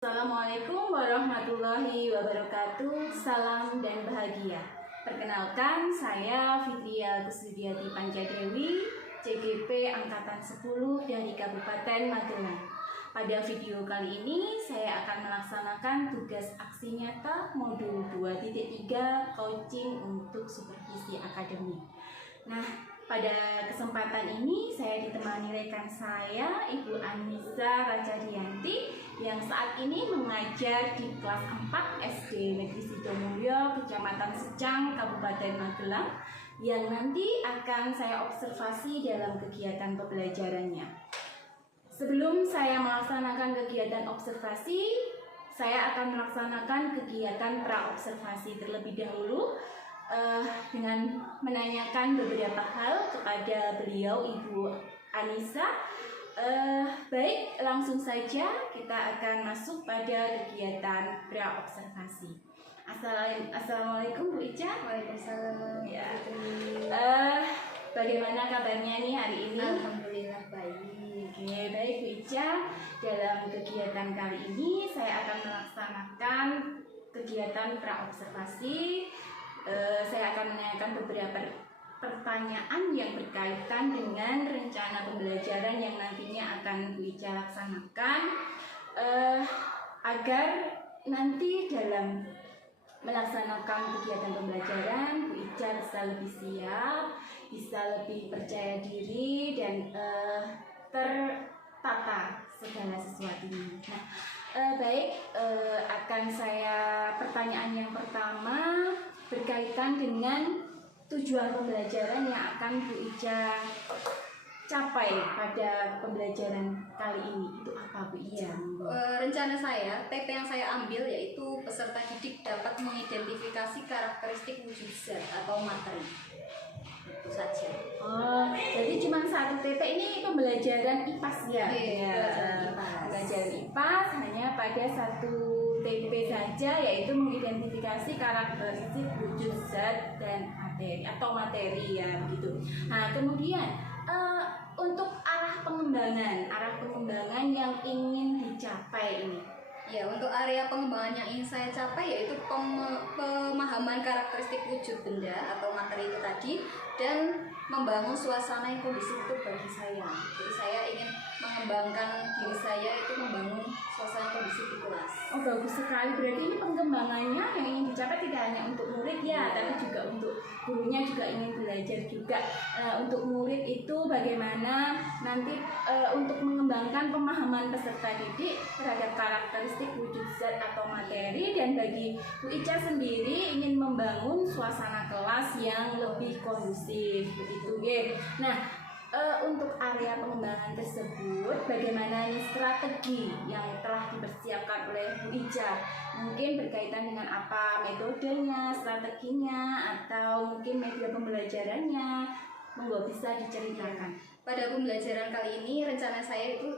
Assalamualaikum warahmatullahi wabarakatuh. Salam dan bahagia. Perkenalkan, saya Fitria Kusudiati Pancadewi, CGP Angkatan 10 dari Kabupaten Magelang. Pada video kali ini, saya akan melaksanakan tugas aksi nyata modul 2.3 coaching untuk supervisi akademik. Nah, pada kesempatan ini saya ditemani rekan saya, Ibu Anissa Rajadianti, yang saat ini mengajar di kelas 4 SD Negeri Sidomulyo, Kecamatan Secang, Kabupaten Magelang, yang nanti akan saya observasi dalam kegiatan pembelajarannya. Sebelum saya melaksanakan kegiatan observasi, saya akan melaksanakan kegiatan pra-observasi terlebih dahulu dengan menanyakan beberapa hal kepada beliau, Ibu Anissa. Baik, langsung saja kita akan masuk pada kegiatan pra-observasi. Assalamualaikum Bu Ica. Waalaikumsalam. Ya. Bagaimana kabarnya nih hari ini? Alhamdulillah baik. Oke, baik Bu Ica. Dalam kegiatan kali ini saya akan melaksanakan kegiatan pra-observasi. Saya akan menanyakan beberapa pertanyaan yang berkaitan dengan rencana pembelajaran yang nantinya akan Bu Ica laksanakan, agar nanti dalam melaksanakan kegiatan pembelajaran Bu Ica bisa lebih siap, bisa lebih percaya diri, dan tertata segala sesuatunya. Nah, baik, akan saya pertanyaan yang pertama berkaitan dengan tujuan pembelajaran yang akan Bu Ica capai pada pembelajaran kali ini. Itu apa Bu Ica? Rencana saya, TP yang saya ambil yaitu peserta didik dapat mengidentifikasi karakteristik wujud zat atau materi. Itu saja. Oh, jadi cuma satu TP ini pembelajaran IPAS ya? Iya, Pembelajaran IPAS hanya pada satu TP saja, yaitu mengidentifikasi karakteristik wujud zat dan materi atau materi ya begitu. Nah, kemudian untuk arah pengembangan yang ingin dicapai ini. Ya, untuk area pengembangan yang ingin saya capai yaitu pemahaman karakteristik wujud benda atau materi itu tadi, dan membangun suasana yang kondusif untuk bagi saya. Jadi saya ingin mengembangkan diri saya itu membangun suasana kondusif di kelas. Oh, bagus sekali. Berarti ini pengembangannya yang ingin dicapai tidak hanya untuk murid ya, tapi juga untuk gurunya juga ingin belajar juga. Untuk murid itu bagaimana nanti untuk mengembangkan pemahaman peserta didik terhadap karakteristik wujud zat atau materi, dan bagi Bu Ica sendiri ingin membangun suasana kelas yang lebih kondusif begitu ya. Nah, untuk area pengembangan tersebut, bagaimana nih strategi yang telah dipersiapkan oleh Bu Ica? Mungkin berkaitan dengan apa metodenya, strateginya, atau mungkin media pembelajarannya? Monggo bisa diceritakan. Pada pembelajaran kali ini rencana saya itu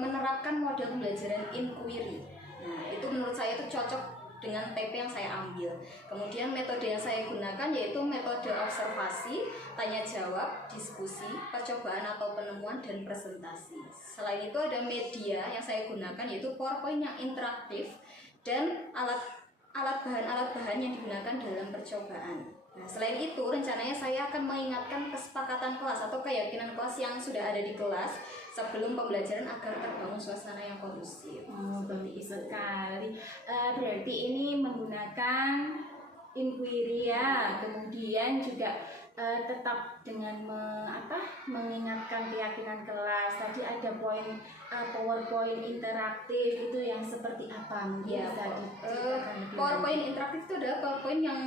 menerapkan model pembelajaran inquiry. Nah, itu menurut saya itu cocok dengan TP yang saya ambil. Kemudian metode yang saya gunakan yaitu metode observasi, tanya jawab, diskusi, percobaan atau penemuan, dan presentasi. Selain itu ada media yang saya gunakan yaitu PowerPoint yang interaktif dan alat bahan yang digunakan dalam percobaan. Nah, selain itu rencananya saya akan mengingatkan kesepakatan kelas atau keyakinan kelas yang sudah ada di kelas sebelum pembelajaran agar terbangun suasana yang kondusif. Oh, bagus sekali. Berarti ini menggunakan inquiry ya, kemudian juga tetap dengan mengingatkan keyakinan kelas. Tadi ada poin PowerPoint interaktif, itu yang seperti apa? Ya, bisa diceritakan lebih PowerPoint lanjut? interaktif itu adalah PowerPoint yang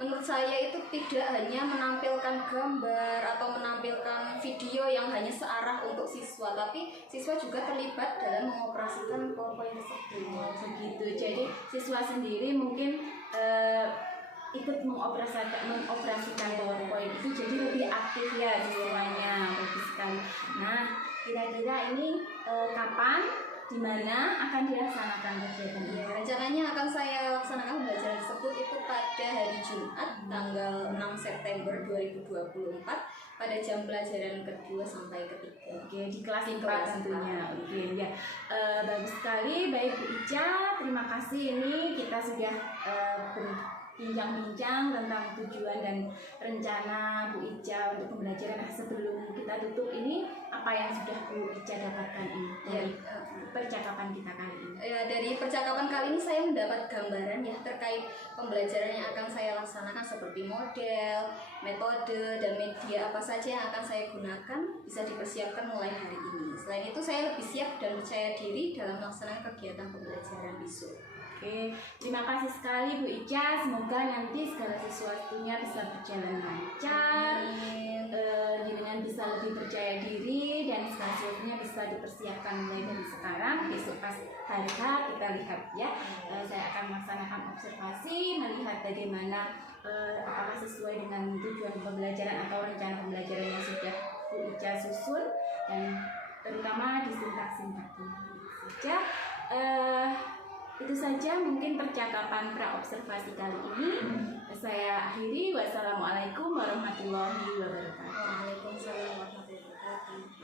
menurut saya itu tidak hanya menampilkan gambar atau menampilkan video yang hanya searah untuk siswa, tapi siswa juga terlibat dalam mengoperasikan PowerPoint tersebut. Oh, begitu. Jadi siswa sendiri mungkin ikut mengoperasikan PowerPoint itu, jadi lebih aktif ya siswanya. Bagus sekali. Nah, kira-kira ini kapan, di mana akan dilaksanakan kegiatan ini? Ya, rencananya akan saya laksanakan pembelajaran tersebut itu pada hari Jumat tanggal 6 September 2024 pada jam pelajaran kedua sampai ketiga. Oke, di kelas Di 4 kelas tentunya. 4. Oke, ya. Bagus sekali, baik Bu Ica. Terima kasih, ini kita sudah berbincang-bincang tentang tujuan dan rencana Bu Ica untuk pembelajaran. Nah, sebelum kita tutup ini, apa yang sudah Bu Ica dapatkan ini dari percakapan kita kali ini? Ya, dari percakapan kali ini saya mendapat gambaran ya terkait pembelajaran yang akan saya laksanakan, seperti model, metode, dan media apa saja yang akan saya gunakan bisa dipersiapkan mulai hari ini. Selain itu, saya lebih siap dan percaya diri dalam melaksanakan kegiatan pembelajaran besok. Oke, terima kasih sekali Bu Ica. Semoga nanti segala sesuatunya bisa berjalan lancar, dengan bisa lebih percaya diri, dan segala sesuatunya bisa dipersiapkan mulai dari sekarang. Besok pas hari H kita lihat ya. Saya akan melaksanakan observasi, melihat bagaimana apakah sesuai dengan tujuan pembelajaran atau rencana pembelajaran yang sudah Bu Ica susun, dan terutama di sintak-sintak ini saja. Itu saja mungkin percakapan pra-observasi kali ini. Saya akhiri. Wassalamualaikum warahmatullahi wabarakatuh. Waalaikumsalam warahmatullahi wabarakatuh.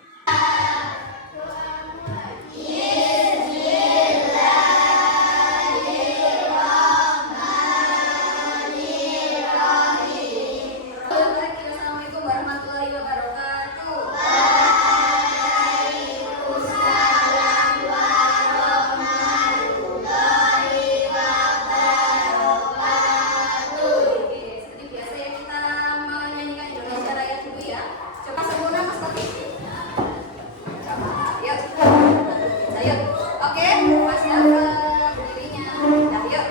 Assalamualaikum warahmatullahi wabarakatuh. Seperti biasa ya, kita menyanyikan Indonesia Raya dulu ya. Coba sempurna Mas Taufik. Yuk. Ayo. Oke, Mas Dafa berdirinya. Dah, yuk.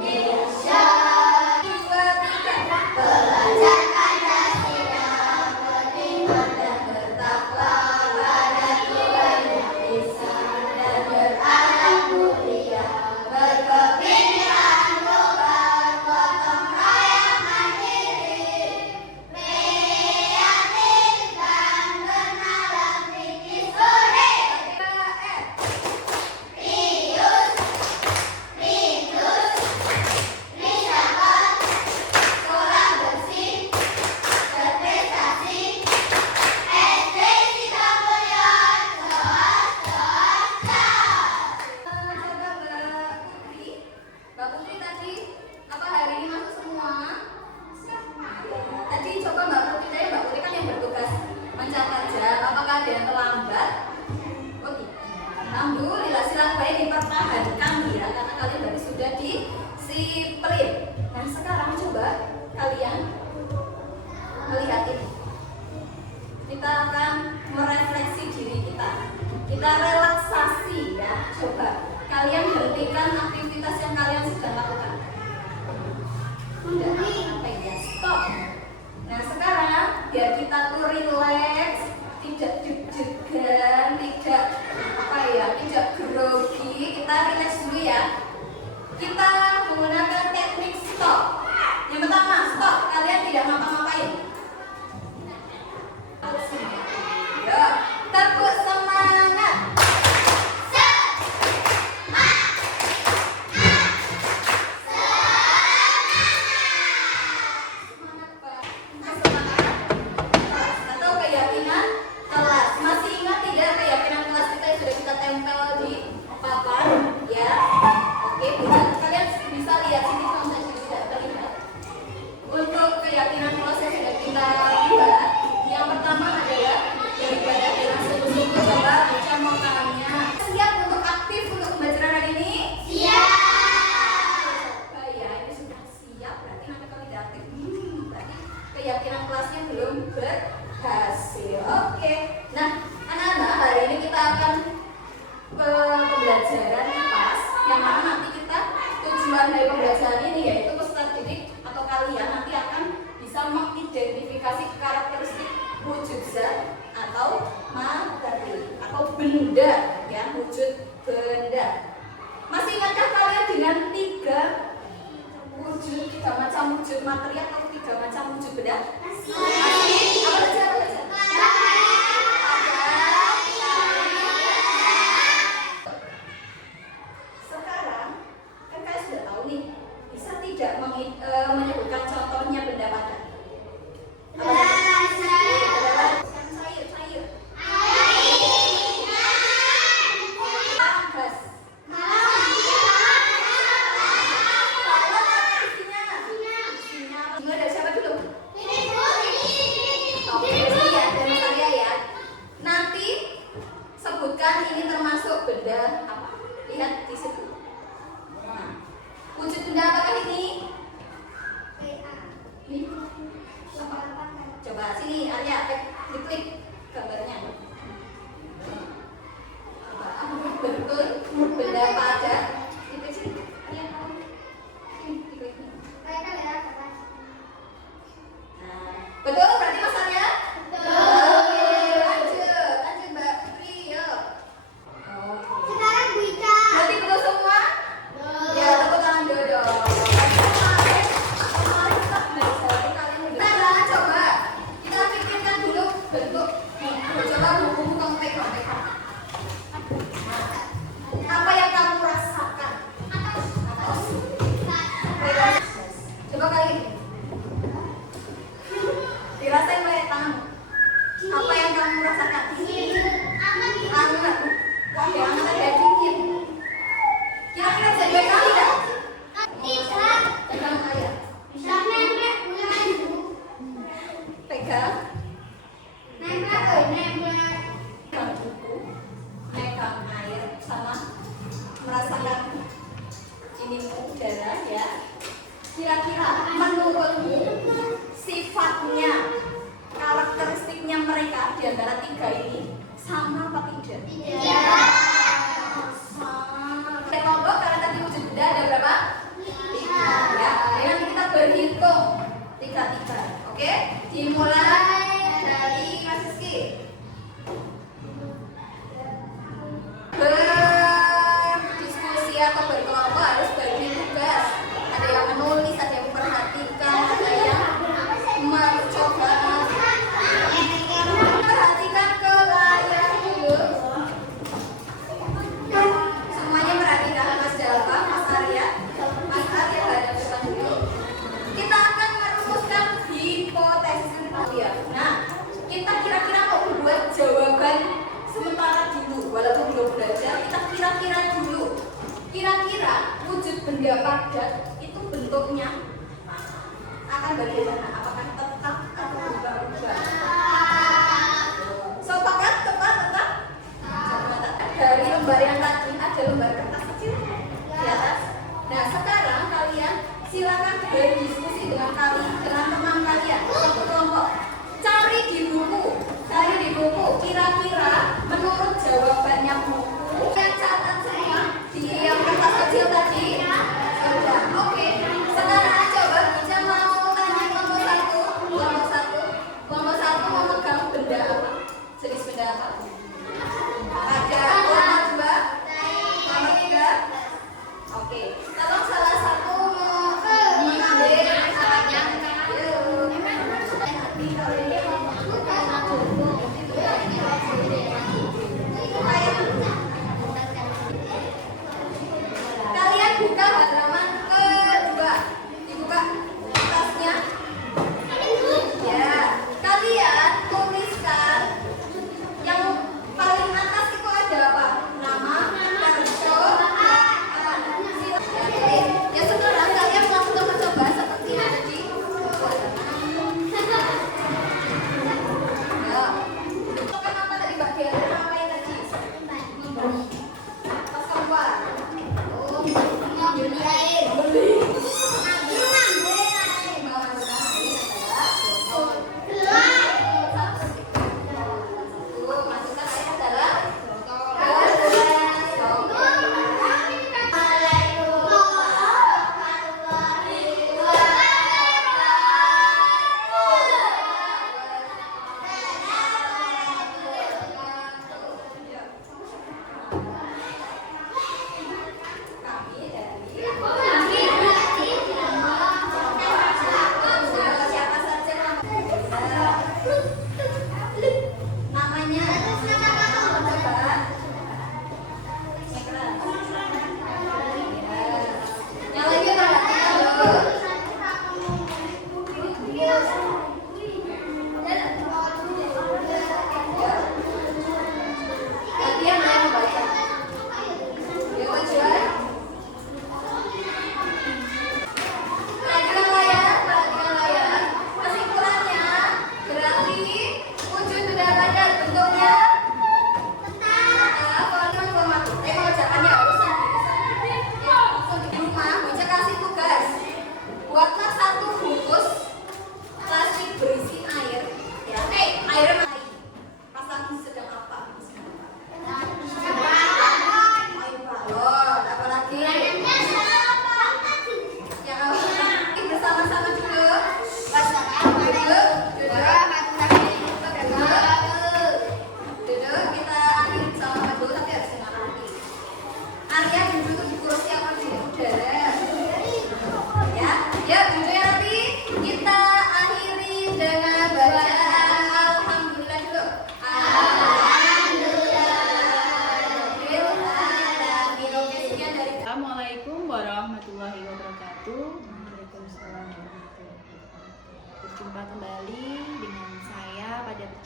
Indonesia. 2, 3. Belajar Pancasila, beriman dan bertakwa pada Tuhan Yang Esa, dan berakhlak mulia, berkepikiran global, gotong royong mandiri, kreatif dan bernalar kritis sore. Rius, Rinus, Risakot, sekolah bersih, berprestasi, SD Cita Mulia, Coba Mbak Putri tadi apa hari ini masuk semua? Tadi coba Mbak Putri kan yang bertugas mencatat jam. Apakah ada yang terlambat? Oh gitu. Alhamdulillah, silang baik dipertahankan ya, karena kalian berarti sudah disiplin. Nah sekarang coba kalian melihat ini. Kita akan merefleksi diri kita. Kita relaksasi ya. Coba kalian hentikan aktivitas yang kalian sedang lakukan. Udah sampai ya, stop. Nah sekarang biar kita tuh relax, tidak deg-degan, tidak tidak grogi. Kita relax dulu ya. Kita menggunakan teknik stop. Yang pertama, stop. Kalian tidak ngapa-ngapain. Ya, tepuk semangat. Semangat, Pak. Semangat. Atau keyakinan kelas. Masih ingat tidak keyakinan kelas kita yang sudah kita tempel di papan? Ya. Oke, kalian bisa lihat sini kalau saya tidak terlihat. Untuk keyakinan kelas yang sudah kita buat, yang pertama adalah daripada dengan sungguh-sungguh coba baca mokalnya. Siap untuk aktif untuk pembelajaran hari ini? Siap. Coba ya, ini sudah siap, berarti nanti kalau tidak aktif, berarti keyakinan kelasnya belum berhasil. Oke, nah anak-anak, hari ini kita akan pembelajaran kelas, yang mana nanti kita tujuan dari pembelajaran ini yaitu peserta didik atau kalian nanti akan bisa mengidentifikasi karakteristik wujud zat atau materi atau benda, ya, wujud benda. Masih ingatkah kalian dengan tiga macam wujud materi atau tiga macam wujud benda? Masih. Apa saja? Sekarang sini Arya, diklik gambarnya. Betul, benda apa aja? Diklik sini, Arya tahu. Sini, diklik. Nah, betul berarti Mas Arya? Betul. Oke, lanjut Mbak Putri, yuk. Oke. Berarti betul semua? Ya, tepuk tangan dulu dong. Coba kita pikirkan dulu bentuk. Coba buku kamu pegang. Apa yang kamu rasakan? Coba kali ini. Dirasain pakai tangan. Apa yang kamu rasakan? Hangat. Wah, ya hangat ada dingin. Kira-kira bisa dua kali nggak? Pegang air. Pegang. Pegang buku. Pegang air sama merasakan inimu udara ya. Kira-kira menurutmu sifatnya, karakteristiknya mereka di antara tiga ini sama apa tidak? Sama. Kita kelompok karena tadi wujud benda ada berapa? 3 ya. Jadi nanti kita berhitung 3. Oke? Dimulai dari Mas Rizky. Berdiskusi atau berkelompok harus bagi tugas. Ada yang menulis, ada yang memperhatikan, ada yang mencoba. Perhatikan ke layar dulu. Semuanya perhatikan Mas Jalva, Mas Arya. Mas Arya hadap depan dulu. Kita akan merumuskan hipotesis kalian. Nah, kita kira-kira mau membuat jawaban sementara dulu. Walaupun belum belajar, kita kira-kira dulu. Kira-kira wujud benda padat itu bentuknya akan bagaimana? Apakah tetap atau berubah-ubah? Sepakat, tetap. Dari lembar yang tadi ada lembar kertas kecil di atas. Nah, sekarang kalian silakan berdiskusi dengan teman kalian satu kelompok. Cari di buku. Kira-kira menurut jawabannya buku yang catat semua di yang kertas kecil tadi. Sudah, oke. Sekarang coba bisa mau tanya kelompok satu. Kelompok satu mau megang benda apa? Jenis benda apa? Ada kelompok 2, kelompok 3. Oke, tolong salah satu mau mengambil caranya. Kalian buka halaman kedua, dibuka tasnya. Ya, kalian tuliskan yang paling atas itu ada apa? Nama, kartu, ya sekarang kalian melakukan percobaan seperti tadi.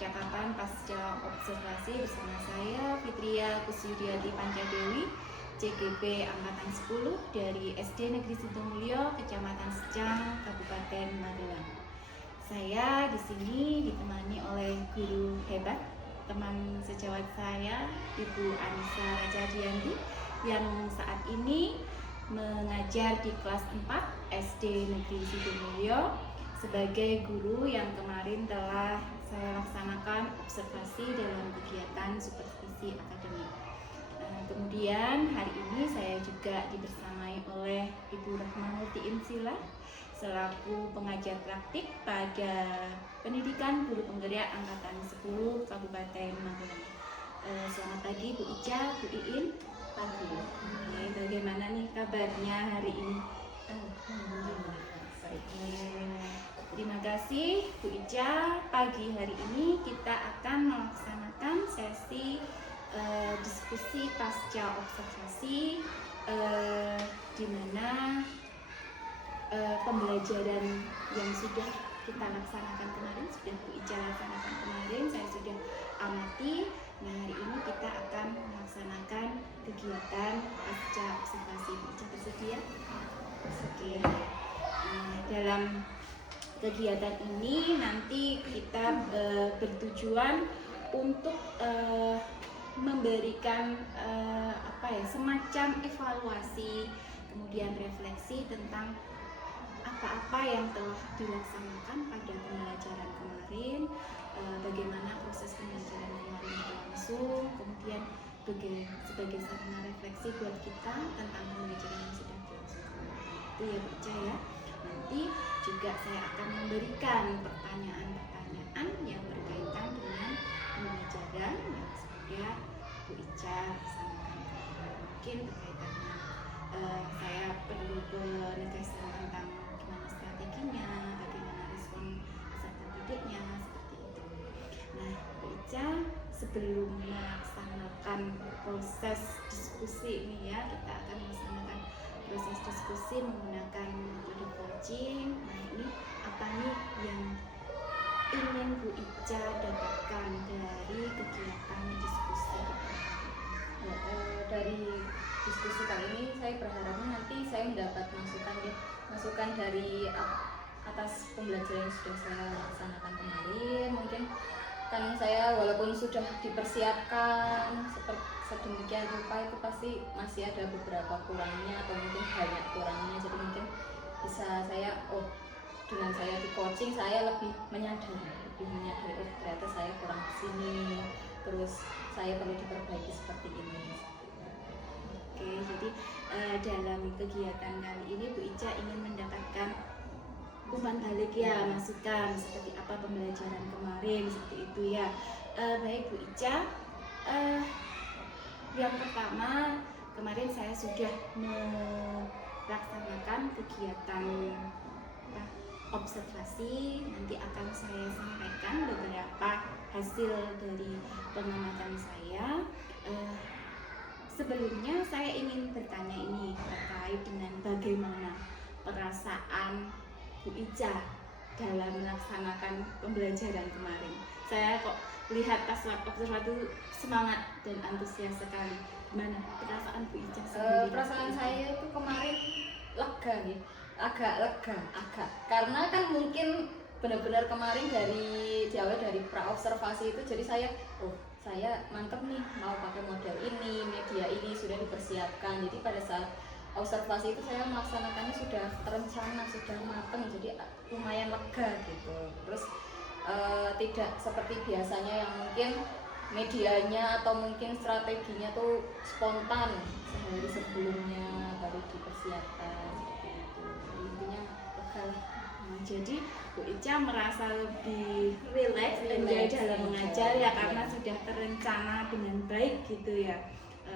percakapan pasca observasi bersama saya Fitria Kuswidiati Pancadewi, CGP Angkatan 10 dari SD Negeri Sidomulyo, Kecamatan Secang, Kabupaten Magelang. Saya di sini ditemani oleh guru hebat, teman sejawat saya, Ibu Anissa Rajadianti, yang saat ini mengajar di kelas 4 SD Negeri Sidomulyo sebagai guru yang kemarin telah saya laksanakan observasi dalam kegiatan supervisi akademik. Kemudian hari ini saya juga dibersamai oleh Ibu Rahmawati Insila selaku pengajar praktik pada pendidikan guru penggerak Angkatan 10 Kabupaten Magelang. Selamat pagi Bu Ica, Bu Iin. Pagi. Oke, bagaimana nih kabarnya hari ini? Terima kasih Bu Ica. Pagi hari ini kita akan melaksanakan sesi diskusi pasca observasi di mana pembelajaran yang sudah kita laksanakan kemarin, sudah Bu Ica laksanakan kemarin, saya sudah amati. Nah, hari ini kita akan melaksanakan kegiatan pasca observasi. Bu Ica bersedia? Oke. Dalam kegiatan ini nanti kita bertujuan untuk memberikan semacam evaluasi, kemudian refleksi tentang apa-apa yang telah dilaksanakan pada pembelajaran kemarin, bagaimana proses pembelajaran kemarin berlangsung, kemudian sebagai sarana refleksi buat kita tentang pembelajaran yang sudah berlangsung. Itu ya Bu Ica ya. Nanti juga saya akan memberikan pertanyaan-pertanyaan yang berkaitan dengan pembelajaran yang sudah Bu Ica laksanakan. Mungkin berkaitan dengan saya perlu penegasan tentang gimana strateginya, bagaimana respon peserta didiknya, seperti itu. Nah, Bu Ica, sebelum melaksanakan proses diskusi ini ya, kita akan melaksanakan proses diskusi menggunakan metode coaching. Nah, ini apa nih yang ingin Bu Ica dapatkan dari kegiatan diskusi? Dari diskusi kali ini saya berharapnya nanti saya mendapat masukan dari atas pembelajaran yang sudah saya laksanakan kemarin. Mungkin kan saya walaupun sudah dipersiapkan sedemikian rupa, itu pasti masih ada beberapa kurangnya atau mungkin banyak kurangnya. Jadi mungkin bisa saya dengan saya di coaching saya lebih menyadari ternyata saya kurang di sini, terus saya perlu diperbaiki seperti ini. Oke, jadi dalam kegiatan kali ini Bu Ica ingin mendapatkan umpan balik ya, masukan seperti apa pembelajaran kemarin, seperti itu ya. Baik Bu Ica, yang pertama kemarin saya sudah melaksanakan kegiatan observasi. Nanti akan saya sampaikan beberapa hasil dari pengamatan saya. Sebelumnya saya ingin bertanya ini terkait dengan bagaimana perasaan Bu Ica dalam melaksanakan pembelajaran kemarin. Saya kok lihat pas observasi semangat dan antusias sekali. Gimana perasaan Bu Ica sendiri? Perasaan saya itu kemarin lega nih, agak lega, karena kan mungkin benar-benar kemarin dari awal dari pra observasi itu, jadi saya mantep nih mau pakai model ini, media ini sudah dipersiapkan. Jadi pada saat observasi itu saya melaksanakannya sudah terencana, sudah matang, jadi lumayan lega gitu. Terus tidak seperti biasanya yang mungkin medianya atau mungkin strateginya tuh spontan sehari sebelumnya baru dipersiapkan seperti itu. Intinya lega lah. Jadi Bu Ica merasa lebih rileks dan dalam mengajar ya, karena sudah terencana dengan baik gitu ya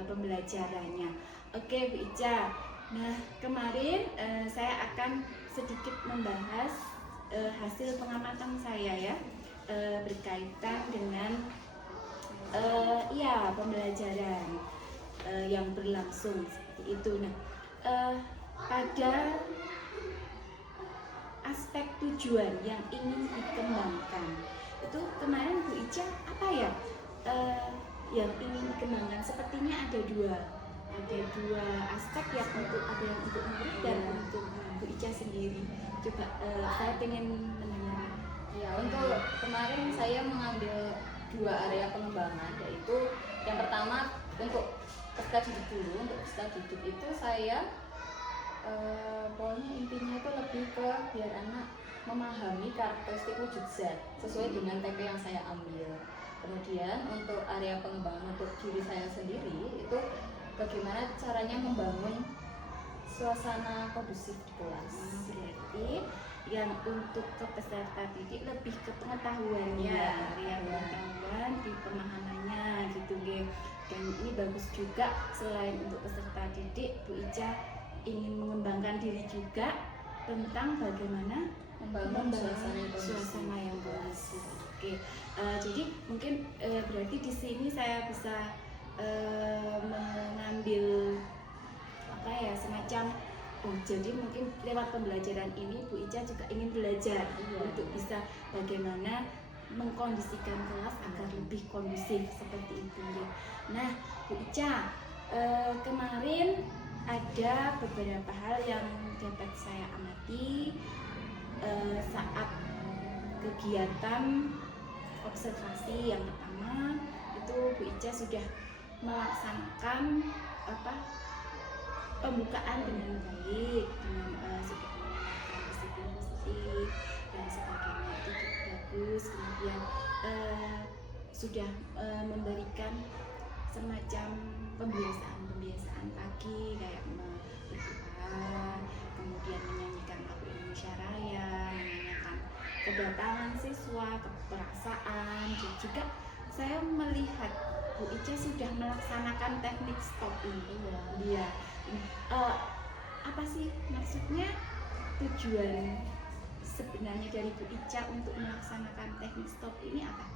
pembelajarannya. Oke Bu Ica, nah kemarin saya akan sedikit membahas hasil pengamatan saya ya berkaitan dengan pembelajaran yang berlangsung seperti itu. Nah, pada aspek tujuan yang ingin dikembangkan itu kemarin Bu Ica apa ya yang ingin dikembangkan? Sepertinya ada dua aspek ya, ada yang untuk murid dan untuk Bu Ica sendiri. Coba saya pengen mendengar. Ya, untuk kemarin saya mengambil dua area pengembangan, yaitu yang pertama untuk peserta didik dulu. Untuk peserta didik itu saya pokoknya intinya itu lebih ke biar anak memahami karakteristik wujud zat sesuai dengan TP yang saya ambil. Kemudian untuk area pengembangan untuk diri saya sendiri itu bagaimana caranya membangun suasana kondusif di kelas. Berarti yang untuk ke peserta didik lebih ke pengetahuannya, yang pengetahuan di pemahamannya gitu geng. Dan ini bagus juga, selain untuk peserta didik, Bu Ica ingin mengembangkan diri juga tentang bagaimana membangun suasana yang kondusif. Oke, jadi mungkin berarti di sini saya bisa mengambil apa ya, semacam jadi mungkin lewat pembelajaran ini Bu Ica juga ingin belajar untuk bisa bagaimana mengkondisikan kelas agar lebih kondusif seperti itu. Nah, Bu Ica, kemarin ada beberapa hal yang dapat saya amati saat kegiatan observasi yang pertama itu Bu Ica sudah melaksanakan pembukaan dengan baik, dengan sudah menggunakan disiplin positif dan sebagainya, itu juga bagus. Kemudian sudah memberikan semacam pembiasaan pagi kayak berdoa, kemudian menyanyikan lagu Indonesia Raya, menyanyikan kedatangan siswa, keperasaan, dan juga saya melihat Bu Ica sudah melaksanakan teknik stop ini. Dia apa sih maksudnya, tujuan sebenarnya dari Bu Ica untuk melaksanakan teknik stop ini apa?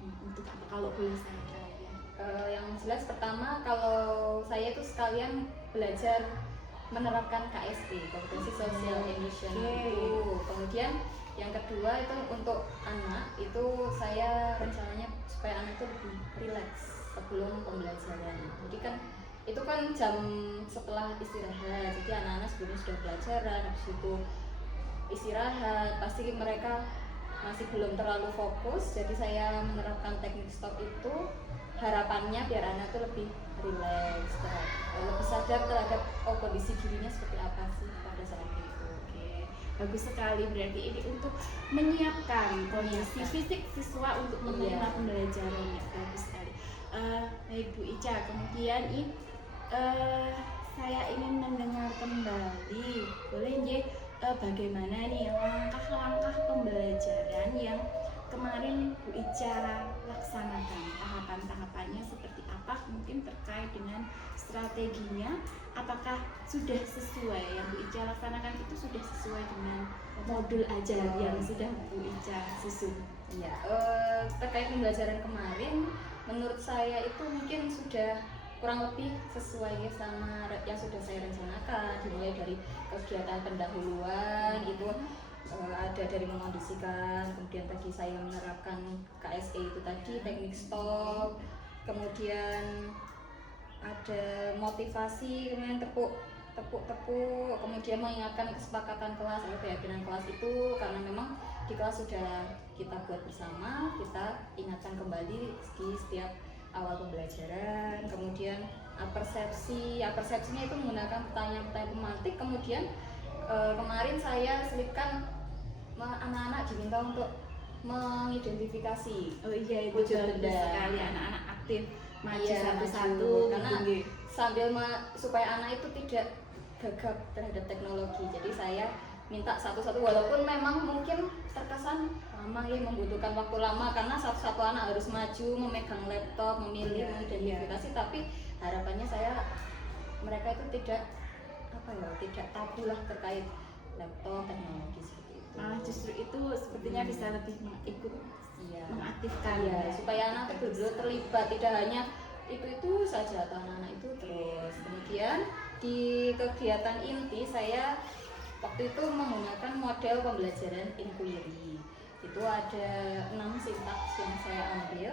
Untuk apa kalau boleh saya tahu ya? Yang jelas pertama kalau saya itu sekalian belajar menerapkan KSE, kompetensi social emotion itu. Kemudian yang kedua itu untuk anak itu saya rencananya supaya anak itu lebih rileks sebelum pembelajaran. Jadi kan itu kan jam setelah istirahat, jadi anak-anak sebelumnya sudah pelajaran, habis itu istirahat, pasti mereka masih belum terlalu fokus. Jadi saya menerapkan teknik stop itu harapannya biar anak itu lebih rileks, lebih sadar terhadap kondisi dirinya seperti apa sih pada saat itu. Oke, bagus sekali. Berarti ini untuk menyiapkan kondisi fisik siswa untuk menerima pembelajaran. Bagus sekali. Baik Bu Ica, kemudian saya ingin mendengar kembali, boleh nggih, bagaimana nih langkah-langkah pembelajaran yang kemarin Bu Ica laksanakan, tahapan-tahapannya seperti apa, mungkin terkait dengan strateginya, apakah sudah sesuai yang Bu Ica laksanakan itu sudah sesuai dengan modul ajar yang sudah Bu Ica susun? Ya, terkait pembelajaran kemarin, menurut saya itu mungkin sudah kurang lebih sesuai sama yang sudah saya rencanakan, dimulai dari kegiatan pendahuluan itu ada dari mengondisikan, kemudian tadi saya menerapkan KSE itu tadi, teknik stop, kemudian ada motivasi, kemudian tepuk, kemudian mengingatkan kesepakatan kelas atau keyakinan kelas itu, karena memang di kelas sudah kita buat bersama, kita ingatkan kembali di setiap awal pembelajaran. Kemudian persepsinya itu menggunakan pertanyaan-pertanyaan pemantik. Kemudian kemarin saya selipkan anak-anak diminta untuk mengidentifikasi wujud benda sekali, anak-anak aktif maju satu-satu karena sambil supaya anak itu tidak gagap terhadap teknologi. Jadi saya minta satu-satu, walaupun memang mungkin terkesan lama ya, membutuhkan waktu lama karena satu-satu anak harus maju memegang laptop, memilih, mengidentifikasi, tapi harapannya saya mereka itu tidak tabu lah terkait laptop, teknologi seperti itu. Justru itu sepertinya bisa lebih ikut mengaktifkan supaya anak betul-betul terlibat, tidak hanya itu saja atau anak-anak itu terus. Kemudian di kegiatan inti saya waktu itu menggunakan model pembelajaran inquiry. Itu ada 6 sintaks yang saya ambil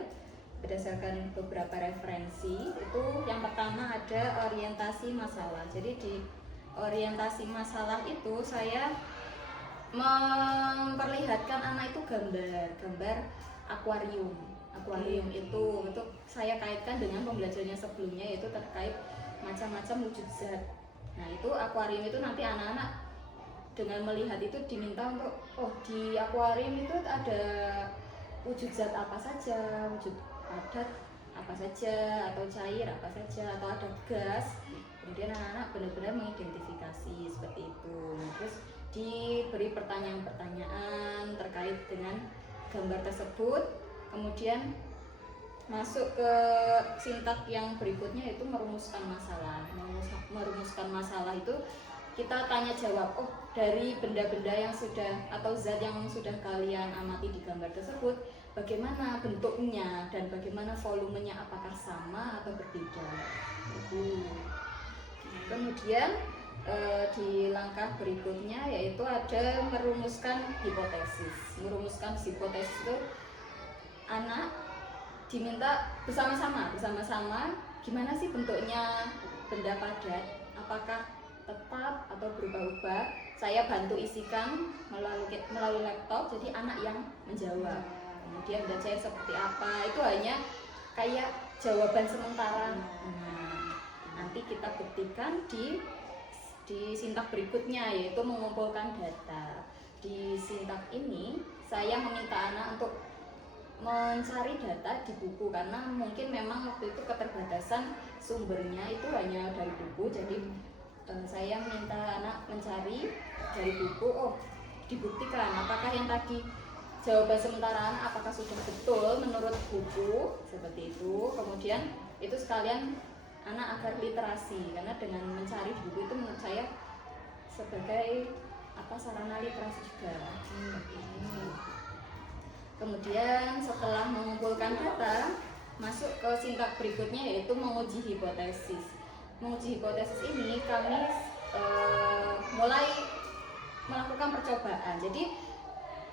berdasarkan beberapa referensi. Itu yang pertama ada orientasi masalah. Jadi di orientasi masalah itu saya memperlihatkan anak itu gambar akuarium. Akuarium itu saya kaitkan dengan pembelajarannya sebelumnya, yaitu terkait macam-macam wujud zat. Nah, itu akuarium itu nanti anak-anak dengan melihat itu diminta untuk, oh di akuarium itu ada wujud zat apa saja, wujud padat apa saja, atau cair apa saja, atau ada gas. Kemudian anak-anak benar-benar mengidentifikasi seperti itu. Nah, terus diberi pertanyaan-pertanyaan terkait dengan gambar tersebut. Kemudian masuk ke sintak yang berikutnya, yaitu merumuskan masalah. Merumuskan masalah itu kita tanya jawab, oh dari benda-benda yang sudah atau zat yang sudah kalian amati di gambar tersebut, bagaimana bentuknya dan bagaimana volumenya, apakah sama atau berbeda. Kemudian di langkah berikutnya yaitu ada merumuskan hipotesis. Merumuskan hipotesis itu anak diminta bersama-sama gimana sih bentuknya benda padat, apakah tetap atau berubah-ubah. Saya bantu isikan melalui laptop, jadi anak yang menjawab. Kemudian benda cair seperti apa, itu hanya kayak jawaban sementara. Nanti kita buktikan di sintak berikutnya, yaitu mengumpulkan data. Di sintak ini saya meminta anak untuk mencari data di buku, karena mungkin memang waktu itu keterbatasan sumbernya itu hanya dari buku. Jadi saya minta anak mencari dari buku, oh dibuktikan apakah yang tadi jawaban sementara anak apakah sudah betul menurut buku, seperti itu. Kemudian itu sekalian anak agar literasi, karena dengan mencari di buku itu menurut saya sebagai sarana literasi juga. Kemudian setelah mengumpulkan data, masuk ke sintak berikutnya, yaitu menguji hipotesis. Menguji hipotesis ini kami mulai melakukan percobaan. Jadi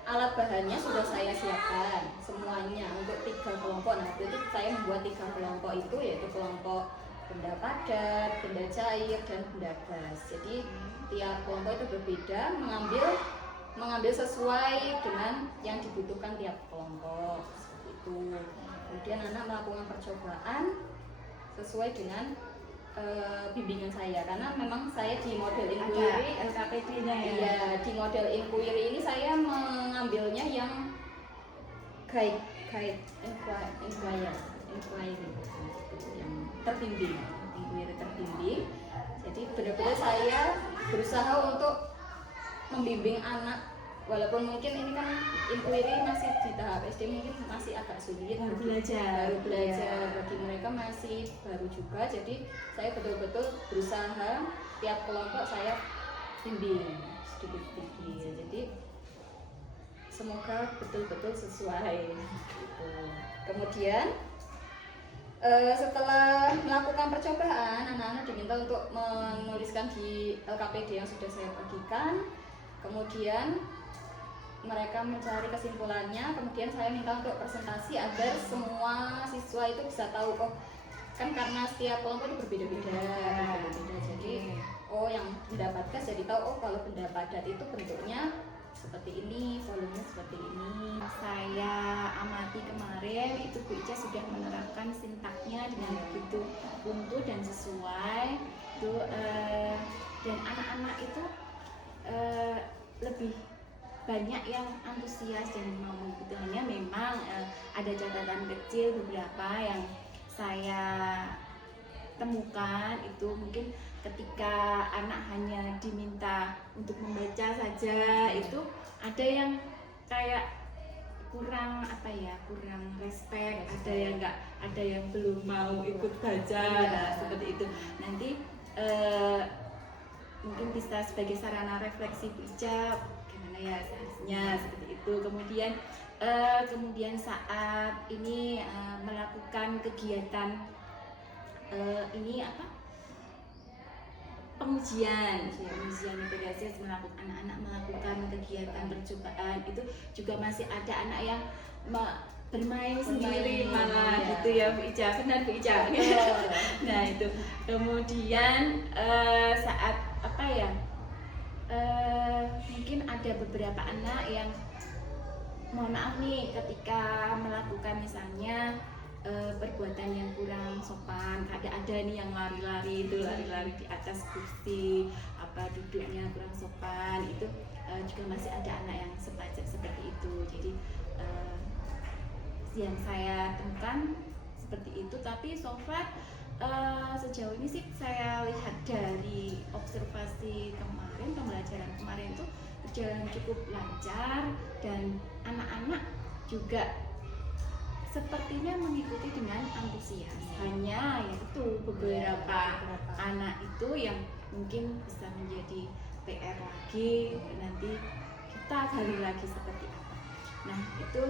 alat bahannya sudah saya siapkan semuanya untuk 3 kelompok. Nah, itu saya membuat 3 kelompok itu, yaitu kelompok benda padat, benda cair, dan benda gas. Jadi tiap kelompok itu berbeda, mengambil sesuai dengan yang dibutuhkan tiap kelompok, seperti itu. Kemudian anak melakukan percobaan sesuai dengan bimbingan saya, karena memang saya di model inquiry LKPD-nya ya. Iya, di model inquiry ini saya mengambilnya yang guide inquiry yang terbimbing, inquiry terbimbing. Jadi benar-benar saya berusaha untuk membimbing anak, walaupun mungkin ini kan inquiry masih di tahap SD, mungkin masih agak sulit, baru belajar bagi mereka masih baru juga. Jadi saya betul-betul berusaha tiap kelompok saya bimbing sedikit-sedikit, jadi semoga betul-betul sesuai gitu. Kemudian setelah melakukan percobaan, anak-anak diminta untuk menuliskan di LKPD yang sudah saya bagikan. Kemudian mereka mencari kesimpulannya, kemudian saya minta untuk presentasi agar semua siswa itu bisa tahu, oh kan karena setiap kelompok itu berbeda-beda. Jadi oh yang mendapatkan jadi tahu, oh kalau benda padat itu bentuknya seperti ini, volumenya seperti ini. Saya amati kemarin itu Bu Ica sudah menerapkan sintaknya dengan begitu utuh dan sesuai itu, dan anak-anak itu lebih banyak yang antusias dan mau gitu. Hanya memang ada catatan kecil beberapa yang saya temukan, itu mungkin ketika anak hanya diminta untuk membaca saja, itu ada yang kayak kurang kurang respect, ada yang enggak, ada yang belum mau ikut baca. Nah, seperti itu. Nanti mungkin bisa sebagai sarana refleksi bijak gimana ya seharusnya seperti itu. Kemudian saat ini melakukan kegiatan ini pengujian metodologi melakukan anak-anak melakukan kegiatan percobaan itu juga masih ada anak yang bermain sendiri malah iya. gitu ya Bu Ica, benar Bu Ica. Nah itu kemudian saat apa ya, mungkin ada beberapa anak yang mohon maaf nih ketika melakukan misalnya perbuatan yang kurang sopan, ada nih yang lari-lari di atas kursi, apa duduknya kurang sopan, itu juga masih ada anak yang seperti itu. Jadi yang saya temukan seperti itu, tapi so far sejauh ini sih saya lihat dari observasi kemarin, pembelajaran kemarin itu berjalan cukup lancar dan anak-anak juga sepertinya mengikuti dengan antusias. Hanya yaitu beberapa anak itu yang mungkin bisa menjadi PR lagi, nanti kita gali lagi seperti apa. Nah itu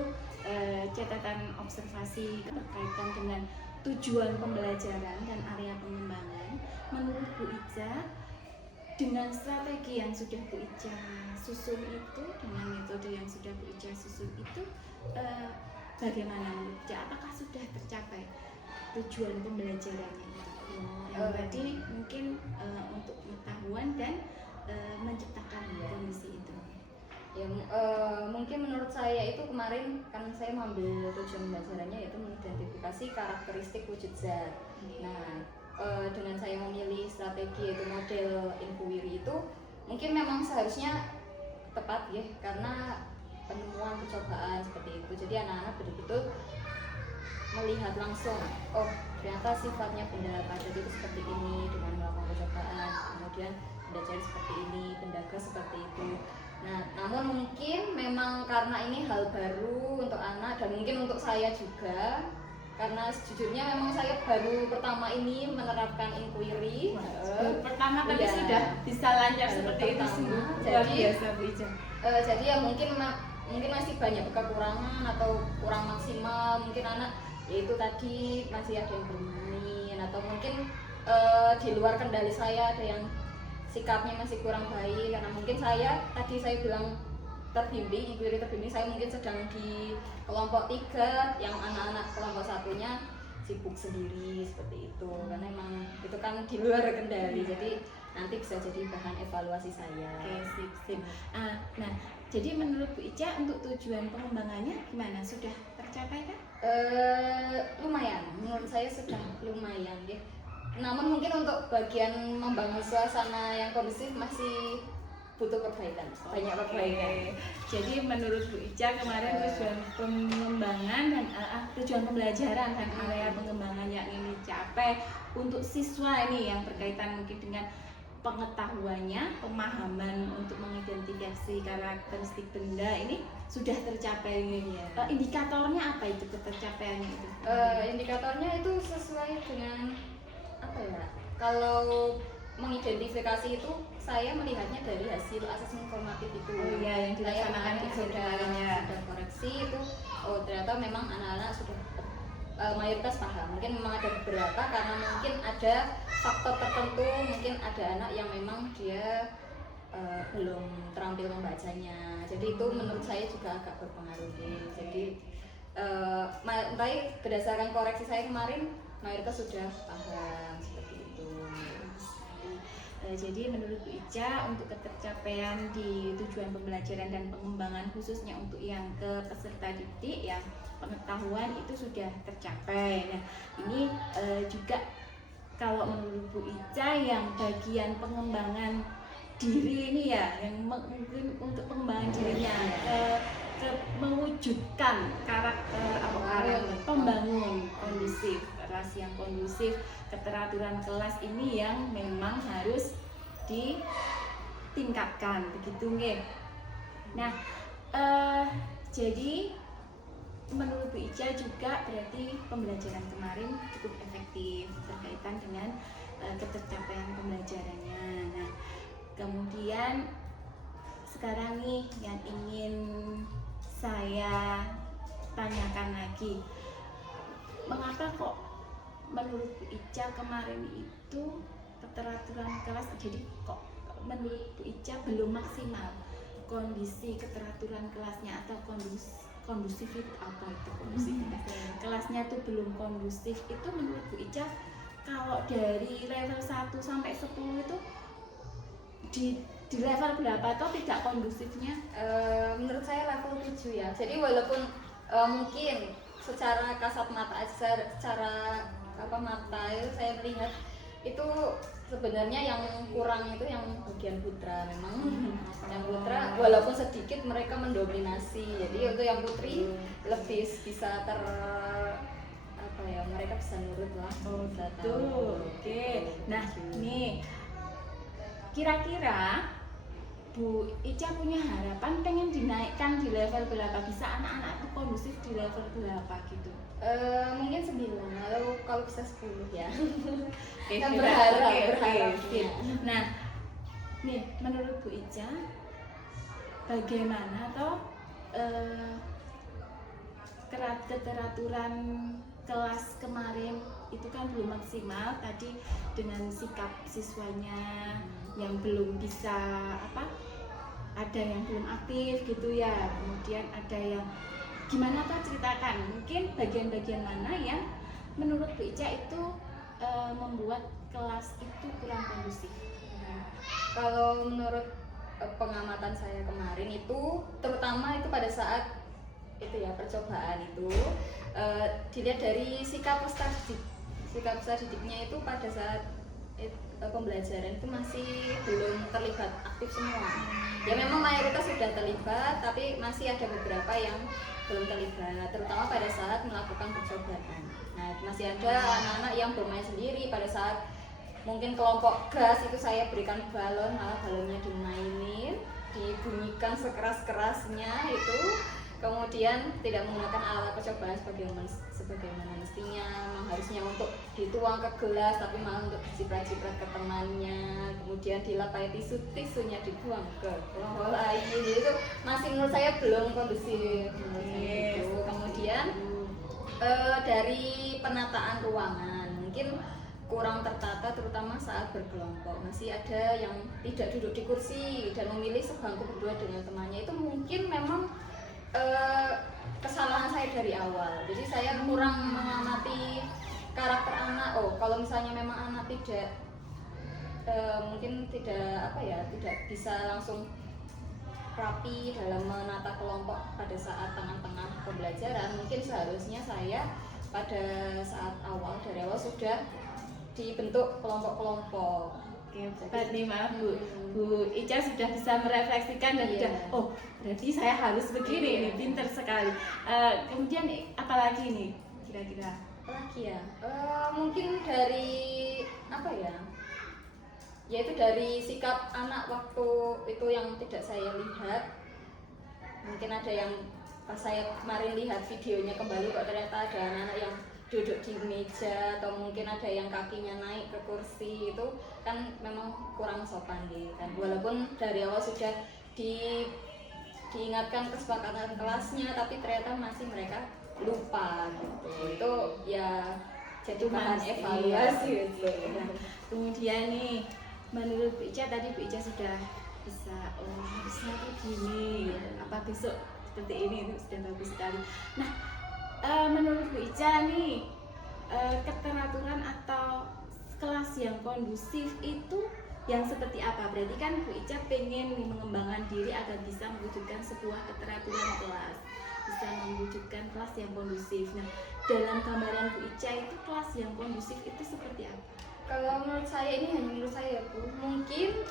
catatan observasi berkaitan dengan tujuan pembelajaran dan area pengembangan. Menurut Bu Ica, dengan strategi yang sudah Bu Ica susun itu, dengan metode yang sudah Bu Ica susun itu, bagaimana menurut Ica? Apakah sudah tercapai tujuan pembelajarannya itu? Yang tadi mungkin untuk pengetahuan dan menciptakan kondisi itu. Ya, mungkin menurut saya itu kemarin kan saya mengambil tujuan pembelajarannya yaitu mengidentifikasi karakteristik wujud zat. Nah, dengan saya memilih strategi yaitu model inquiry itu mungkin memang seharusnya tepat ya, karena penemuan percobaan seperti itu. Jadi anak-anak betul-betul melihat langsung, oh ternyata sifatnya benda padat itu seperti ini dengan melakukan percobaan, kemudian benda cair seperti ini, benda gas seperti itu. Nah, namun mungkin memang karena ini hal baru untuk anak dan mungkin untuk saya juga, karena sejujurnya memang saya baru pertama ini menerapkan inquiry. Pertama tapi sudah bisa lancar seperti itu, luar biasa Bu Ica. Jadi ya mungkin masih banyak kekurangan atau kurang maksimal, mungkin anak yaitu tadi masih ada yang bermain atau mungkin di luar kendali saya, ada yang sikapnya masih kurang baik karena mungkin saya bilang terbimbing, inquiry terbimbing, saya mungkin sedang di kelompok 3, yang anak-anak kelompok satunya sibuk sendiri seperti itu, karena emang itu kan di luar kendali, jadi nanti bisa jadi bahan evaluasi saya. Oke, sip. Nah, jadi menurut Bu Ica untuk tujuan pengembangannya gimana? Sudah tercapai kan? Lumayan, menurut saya sudah lumayan ya. Namun mungkin untuk bagian membangun suasana yang kondusif masih butuh perbaikan, banyak perbaikan. Jadi menurut Bu Ica kemarin tujuan pengembangan dan tujuan pembelajaran dan area pengembangan yang ingin dicapai untuk siswa ini yang berkaitan mungkin dengan pengetahuannya, pemahaman untuk mengidentifikasi karakteristik benda ini sudah tercapai ya. Indikatornya apa itu ketercapaiannya itu? Indikatornya itu sesuai dengan apa ya? Kalau mengidentifikasi itu saya melihatnya dari hasil asesmen formatif itu. Oh iya, yang dilaksanakan di sudah koreksi itu. Oh ternyata memang anak-anak sudah mayoritas paham. Mungkin memang ada beberapa karena mungkin ada faktor tertentu, mungkin ada anak yang memang dia belum terampil membacanya. Jadi itu menurut saya juga agak berpengaruh. Jadi berdasarkan koreksi saya kemarin mayoritas sudah paham seperti itu. Jadi menurut Bu Ica untuk ketercapaian di tujuan pembelajaran dan pengembangan khususnya untuk yang ke peserta didik yang pengetahuan itu sudah tercapai. Nah ini juga kalau menurut Bu Ica yang bagian pengembangan diri ini ya, yang mungkin untuk pengembangan dirinya ke mewujudkan karakter pembangun kondusif, relasi yang kondusif, keteraturan kelas ini yang memang harus ditingkatkan begitu nggih. Nah jadi menurut Bu Ica juga berarti pembelajaran kemarin cukup efektif berkaitan dengan ketercapaian pembelajarannya. Nah kemudian sekarang nih yang ingin saya tanyakan lagi, mengapa kok menurut Bu Ica kemarin itu keteraturan kelas, jadi kok menurut Bu Ica belum maksimal kondisi keteraturan kelasnya atau kondusif itu apa itu kondusivitas kelasnya tuh belum kondusif. Itu menurut Bu Ica kalau dari level 1 sampai 10 itu di level berapa atau tidak kondusifnya? Menurut saya level 7 ya. Jadi walaupun mungkin secara kasat mata, secara mata itu saya melihat itu sebenarnya yang kurang itu yang bagian putra. Memang yang putra walaupun sedikit mereka mendominasi. Jadi untuk yang putri lebih bisa mereka bisa nurut lah. Oke. Nah, nih kira-kira Bu Ica punya harapan pengen dinaikkan di level berapa, bisa anak-anak itu kondusif di level berapa gitu? Mungkin 9, kalau bisa 10 ya. Kan berharap. Nah, nih menurut Bu Ica bagaimana toh keteraturan kelas kemarin itu kan belum maksimal tadi dengan sikap siswanya yang belum bisa ada yang belum aktif gitu ya, kemudian ada yang gimana tuh, ceritakan mungkin bagian-bagian mana yang menurut Bu Ica itu membuat kelas itu kurang kondusif. Kalau menurut pengamatan saya kemarin itu terutama itu pada saat itu ya percobaan itu dilihat dari sikap peserta didiknya itu pada saat pembelajaran itu masih belum terlibat aktif semua. Ya memang mayoritas sudah terlibat, tapi masih ada beberapa yang belum terlibat, terutama pada saat melakukan percobaan. Nah, masih ada anak-anak yang bermain sendiri pada saat mungkin kelompok gas itu saya berikan balon, malah balonnya dimainin, dibunyikan sekeras-kerasnya itu, kemudian tidak menggunakan alat percobaan sebagaimana mestinya. Memang harusnya untuk dituang ke gelas, tapi malah untuk diciprat-ciprat ke temannya, kemudian dilapai tisunya dibuang ke kelompok lain. Jadi itu masih menurut saya belum kondusif. Kemudian dari penataan ruangan mungkin kurang tertata, terutama saat berkelompok. Masih ada yang tidak duduk di kursi dan memilih sebangku berdua dengan temannya. Itu mungkin memang kesalahan saya dari awal. Jadi saya kurang mengamati karakter anak. Kalau misalnya memang anak tidak mungkin tidak bisa langsung rapi dalam menata kelompok pada saat tengah-tengah pembelajaran, mungkin seharusnya saya pada saat dari awal sudah dibentuk kelompok-kelompok. Oke, hebat nih, maaf Bu Ica sudah bisa merefleksikan dan sudah berarti saya harus begini nih, pinter sekali. Kemudian apalagi nih kira-kira? Apalagi ya? Mungkin dari yaitu dari sikap anak waktu itu yang tidak saya lihat. Mungkin ada yang pas saya kemarin lihat videonya kembali kok ternyata ada anak-anak yang duduk di meja, atau mungkin ada yang kakinya naik ke kursi, itu kan memang kurang sopan gitu kan. Walaupun dari awal sudah diingatkan kesepakatan kelasnya, tapi ternyata masih mereka lupa gitu. Itu ya jadi bahan evaluasi gitu. Kemudian nih menurut Bu Ica, tadi Bu Ica sudah bisa harusnya begini, apa besok seperti ini, itu sudah bagus sekali. Nah, menurut Bu Ica nih keteraturan atau kelas yang kondusif itu yang seperti apa? Berarti kan Bu Ica pengen mengembangkan diri agar bisa mewujudkan sebuah keteraturan kelas, bisa mewujudkan kelas yang kondusif. Nah, dalam gambaran Bu Ica itu kelas yang kondusif itu seperti apa? Kalau menurut saya, ini hanya menurut saya Bu, mungkin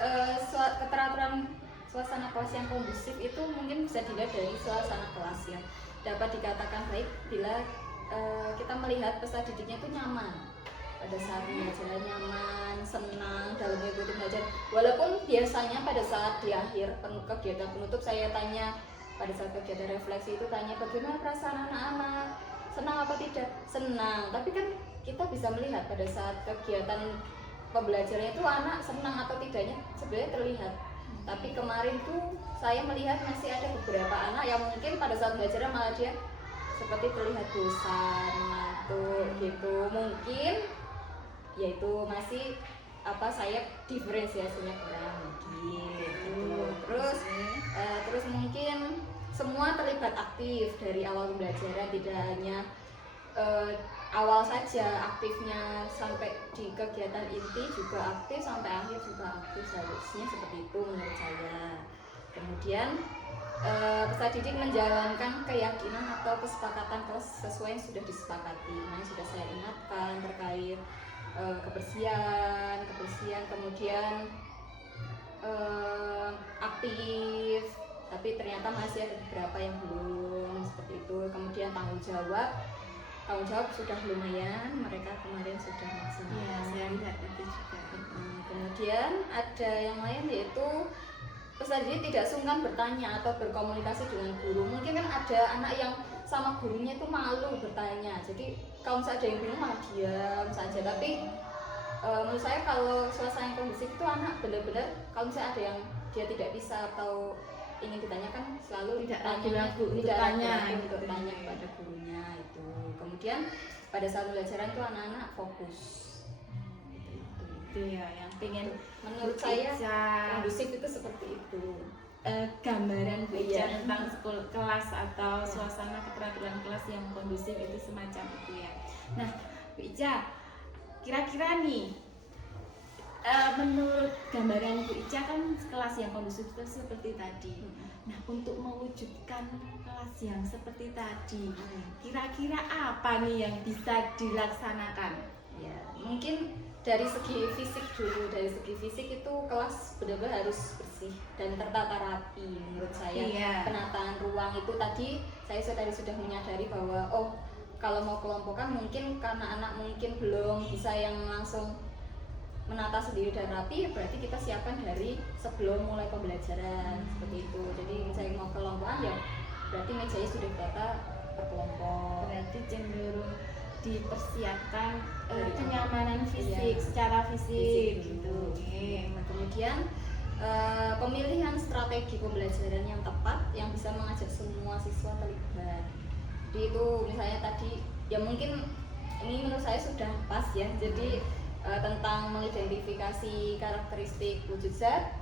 keteraturan suasana kelas yang kondusif itu mungkin bisa dilihat dari suasana kelas yang dapat dikatakan baik bila kita melihat peserta didiknya itu nyaman pada saat belajar, nyaman, senang dalam mengikuti belajar. Walaupun biasanya pada saat di akhir kegiatan penutup saya tanya, pada saat kegiatan refleksi itu tanya bagaimana perasaan anak-anak, senang apa tidak? Senang. Tapi kan kita bisa melihat pada saat kegiatan pembelajarannya itu anak senang atau tidaknya sebenarnya terlihat. Tapi kemarin tuh saya melihat masih ada beberapa anak yang mungkin pada saat belajar malah dia seperti terlihat bosan, ngantuk gitu. Mungkin yaitu masih saya diferensiasinya kurang gitu. Terus mungkin semua terlibat aktif dari awal pembelajaran, tidak hanya awal saja aktifnya, sampai di kegiatan inti juga aktif, sampai akhir juga aktif, seharusnya seperti itu menurut saya. Kemudian peserta didik menjalankan keyakinan atau kesepakatan kelas sesuai yang sudah disepakati. Nah, sudah saya ingatkan terkait kebersihan, kemudian aktif, tapi ternyata masih ada beberapa yang belum seperti itu. Kemudian tanggung jawab sudah lumayan, mereka kemarin sudah maksimal. Iya, saya lihat itu juga. Kemudian ada yang lain, yaitu peserta didik tidak sungkan bertanya atau berkomunikasi dengan guru. Mungkin kan ada anak yang sama gurunya itu malu bertanya, jadi kalau misalnya ada yang bingung malah diam saja. Tapi menurut saya kalau suasana yang kondusif itu anak benar-benar, kalau misalnya ada yang dia tidak bisa atau ingin ditanyakan, selalu Tidak tanya, ragu-ragu tidak tanya, ragu untuk gitu. tanya kepada gurunya itu. Kemudian pada saat pembelajaran itu anak-anak fokus. Itu ya yang pengen Menurut Bu saya Ica, kondusif itu seperti itu. gambaran Bu Ica Iya. tentang kelas atau suasana keteraturan kelas yang kondusif itu semacam itu ya. Nah, Bu Ica, kira-kira nih menurut gambaran Bu Ica kan kelas yang kondusif itu seperti tadi. Nah, untuk mewujudkan kelas yang seperti tadi, kira-kira apa nih yang bisa dilaksanakan? Ya, mungkin dari segi fisik dulu. Dari segi fisik itu kelas benar-benar harus bersih dan tertata rapi menurut saya. Iya. Penataan ruang itu tadi saya tadi sudah menyadari bahwa kalau mau kelompokan mungkin karena anak mungkin belum bisa yang langsung menata sendiri dan rapi, berarti kita siapkan dari sebelum mulai pembelajaran seperti itu. Jadi misalnya mau kelompokan ya berarti mejanya sudah ditata per kelompok. Berarti cenderung dipersiapkan Dari kenyamanan fisik, Iya. secara fisik Fisik gitu. dulu. Oke. Kemudian pemilihan strategi pembelajaran yang tepat yang bisa mengajak semua siswa terlibat. Jadi itu misalnya tadi ya mungkin ini menurut saya sudah pas ya. Jadi tentang mengidentifikasi karakteristik wujud zat,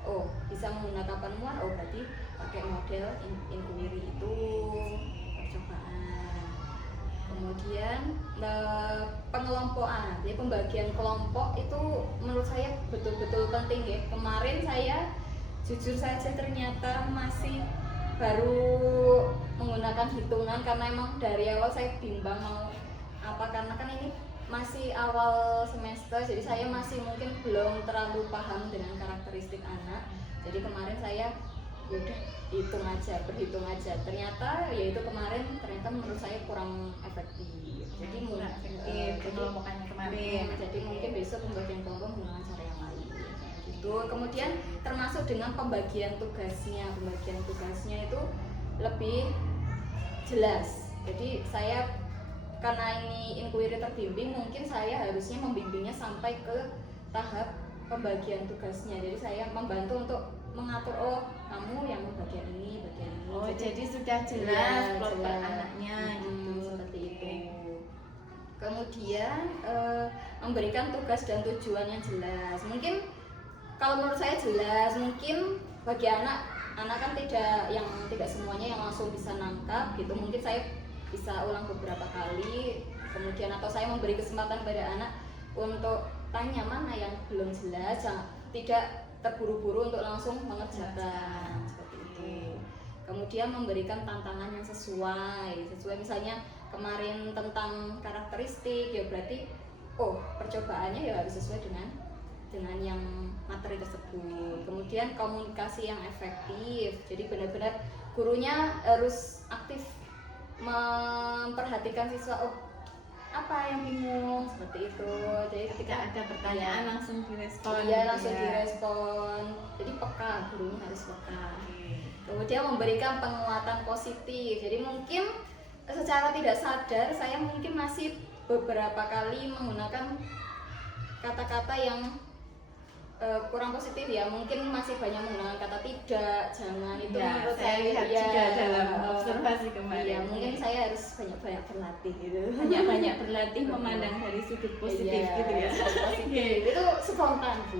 bisa menggunakan penemuan, berarti pakai model inquiry itu percobaan. Kemudian pengelompokan, jadi pembagian kelompok itu menurut saya betul-betul penting ya. Kemarin saya jujur saja ternyata masih baru menggunakan hitungan karena emang dari awal saya bimbang mau apa, karena kan ini masih awal semester, jadi saya masih mungkin belum terlalu paham dengan karakteristik anak. Jadi kemarin saya udah berhitung aja. Ternyata yaitu kemarin ternyata menurut saya kurang efektif. Jadi Kurang efektif pengelompokannya kemarin. Jadi mungkin besok pembagian kelompok menggunakan cara yang lain. Gitu. Kemudian termasuk dengan pembagian tugasnya. Pembagian tugasnya itu lebih jelas. Jadi saya karena ini inquiry terbimbing, mungkin saya harusnya membimbingnya sampai ke tahap pembagian tugasnya. Jadi saya membantu untuk mengatur, kamu yang bagian ini. Jadi sudah jelas Iya, profil jelas. anaknya gitu. Seperti itu. Kemudian memberikan tugas dan tujuan yang jelas. Mungkin kalau menurut saya jelas, mungkin bagi anak kan tidak semuanya yang langsung bisa nangkap gitu. Mungkin saya bisa ulang beberapa kali, kemudian atau saya memberi kesempatan pada anak untuk tanya mana yang belum jelas, tidak terburu-buru untuk langsung mengerjakan seperti itu. Kemudian memberikan tantangan yang sesuai misalnya kemarin tentang karakteristik, ya berarti percobaannya ya harus sesuai dengan yang materi tersebut. Kemudian komunikasi yang efektif, jadi benar-benar gurunya harus aktif memperhatikan siswa, apa yang bingung seperti itu. Jadi ketika ada pertanyaan langsung direspon. langsung direspon. Jadi peka, gurunya harus peka. Kemudian memberikan penguatan positif. Jadi mungkin secara tidak sadar saya mungkin masih beberapa kali menggunakan kata-kata yang kurang positif ya, mungkin masih banyak menggunakan kata tidak, jangan, itu Ya, menurut saya saya lihat ya, juga dalam observasi kemarin. iya, mungkin saya harus banyak-banyak berlatih gitu. Banyak-banyak berlatih memandang dari sudut positif Iya, gitu ya. sudut positif. Itu spontan Bu.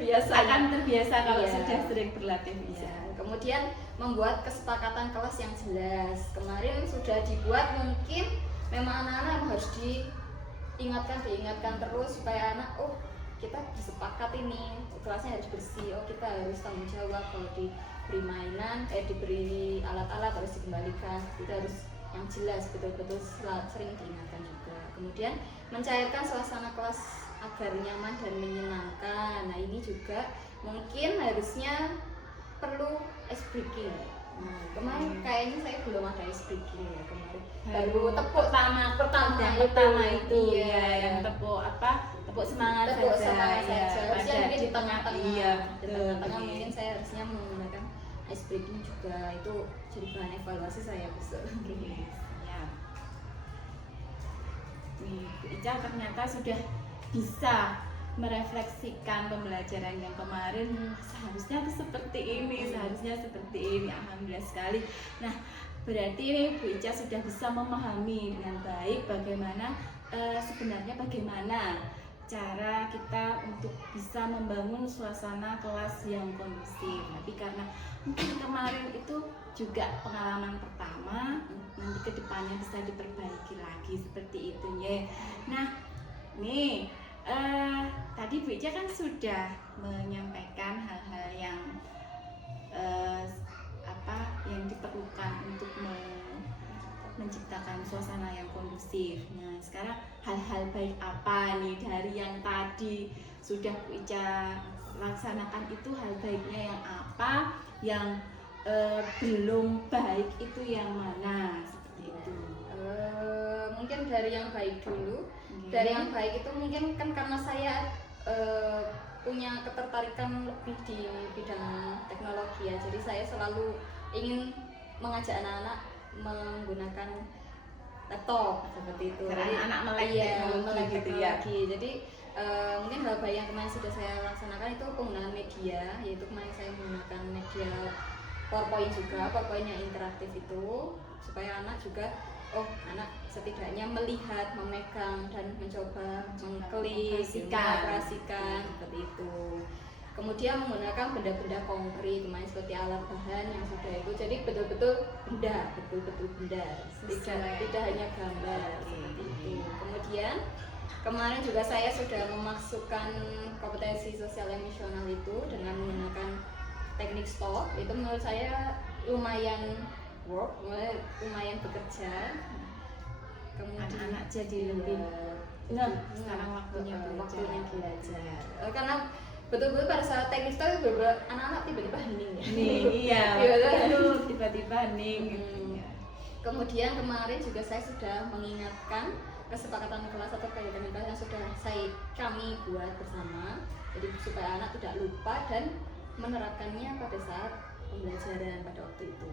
Biasa. Akan terbiasa kalau Iya. sudah sering berlatih bisa. Ya, kemudian membuat kesepakatan kelas yang jelas. Kemarin sudah dibuat, mungkin memang anak-anak harus diingatkan terus supaya anak, oh kita bersepakat ini kelasnya harus bersih, oh kita harus tanggung jawab kalau diberi mainan, diberi alat-alat harus dikembalikan. Itu harus yang jelas, betul-betul sering diingatkan juga. Kemudian mencairkan suasana kelas agar nyaman dan menyenangkan. Nah ini juga mungkin harusnya perlu ice breaking. Kemarin kayaknya saya belum ada ice breaking ya kemarin. Baru tepuk pertama itu iya, ya, yang tepuk semangat tepuk saja. semangat Ya, saja. Harusnya pada mungkin di tengah-tengah. Iya, Di betul. tengah-tengah mungkin saya harusnya menggunakan ice breaking juga, itu jadi bahan evaluasi saya besok. Siap. Nih, Bu Ica ternyata sudah bisa merefleksikan pembelajaran yang kemarin. Seharusnya tuh seperti ini, seharusnya seperti ini. Alhamdulillah sekali. Nah, berarti ini Bu Ica sudah bisa memahami dengan baik bagaimana sebenarnya bagaimana cara kita untuk bisa membangun suasana kelas yang kondusif. Tapi karena mungkin kemarin itu juga pengalaman pertama, nanti kedepannya bisa diperbaiki lagi seperti itu ya. Nah, nih tadi Bu Ica kan sudah menyampaikan hal-hal yang yang diperlukan untuk menciptakan suasana yang kondusif. Nah, sekarang hal-hal baik apa nih dari yang tadi sudah Bu Ica laksanakan itu, hal baiknya yang apa, yang belum baik itu yang mana, seperti itu. Mungkin dari yang baik dulu. Dari yang baik itu mungkin kan karena saya punya ketertarikan lebih di bidang teknologi ya, jadi saya selalu ingin mengajak anak-anak menggunakan laptop seperti itu. Karena Jadi, anak melek melek gitu ya. teknologi. Jadi mungkin hal baik yang kemarin sudah saya laksanakan itu penggunaan media, yaitu kemarin saya menggunakan media PowerPoint juga, PowerPoint yang interaktif itu, supaya anak juga, oh anak setidaknya melihat, memegang dan mencoba mengklik, mengoperasikan seperti itu. Kemudian menggunakan benda-benda konkret, kemarin seperti alat bahan yang sudah itu, jadi betul-betul benda, tidak hanya gambar seperti itu. Kemudian kemarin juga saya sudah memasukkan kompetensi sosial emosional itu dengan menggunakan teknik STOP. Itu menurut saya lumayan lumayan bekerja. Kemudian Anak-anak jadi lebih sekarang waktunya belajar. Karena betul-betul pada saat teknik STOP itu anak-anak tiba-tiba hening ya. Iya, betul, tiba-tiba hening gitu ya. Kemudian kemarin juga saya sudah mengingatkan kesepakatan kelas atau kegiatan kelas yang sudah kami buat bersama, jadi supaya anak tidak lupa dan menerapkannya pada saat pembelajaran pada waktu itu.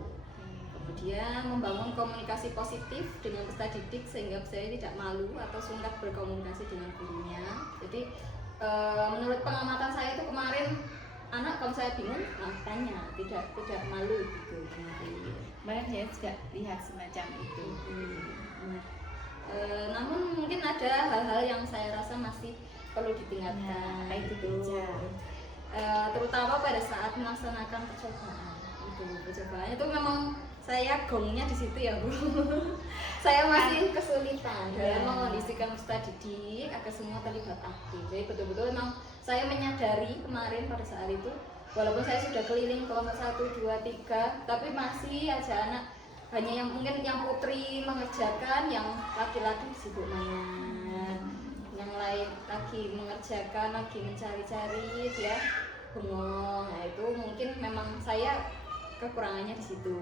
Kemudian membangun komunikasi positif dengan peserta didik sehingga peserta tidak malu atau sungkan berkomunikasi dengan gurunya. Jadi menurut pengamatan saya itu kemarin anak kalau saya bingung, tanya, tidak malu gitu. Kemarin saya juga lihat semacam itu. Namun mungkin ada hal-hal yang saya rasa masih perlu ditingkatkan. Terutama pada saat melaksanakan percobaan itu memang saya gongnya di situ ya Bu. Saya masih kesulitan dalam mengondisikan peserta didik agar semua terlibat aktif. Jadi betul-betul memang saya menyadari kemarin pada saat itu, walaupun saya sudah keliling kelompok 1, 2, 3, tapi masih aja anak, hanya yang mungkin yang putri mengerjakan, yang laki-laki sibuk mainan, yang lain lagi mengerjakan, lagi mencari-cari, dia bengong. Nah itu mungkin memang saya kekurangannya di situ,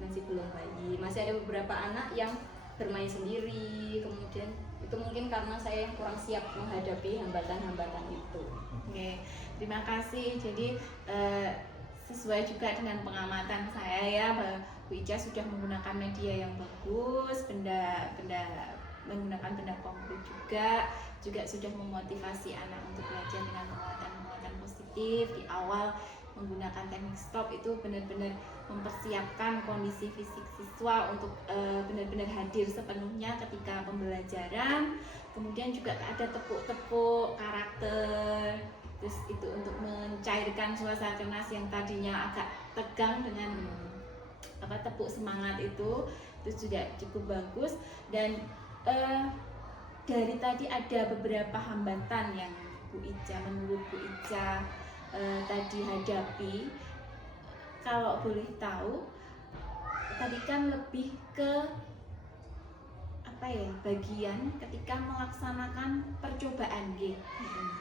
masih belum baik. Masih ada beberapa anak yang bermain sendiri, kemudian itu mungkin karena saya yang kurang siap menghadapi hambatan-hambatan itu. Oke, terima kasih. Jadi sesuai juga dengan pengamatan saya ya, Bu Ica sudah menggunakan media yang bagus, benda menggunakan benda konkret juga sudah memotivasi anak untuk belajar dengan penguatan positif di awal. Menggunakan teknik stop itu benar-benar mempersiapkan kondisi fisik siswa untuk benar-benar hadir sepenuhnya ketika pembelajaran. Kemudian juga ada tepuk-tepuk karakter, terus itu untuk mencairkan suasana kelas yang tadinya agak tegang dengan tepuk semangat itu juga cukup bagus. Dan dari tadi ada beberapa hambatan yang menurut Bu Ica tadi hadapi. Kalau boleh tahu, tadi kan lebih ke bagian ketika melaksanakan percobaan gitu.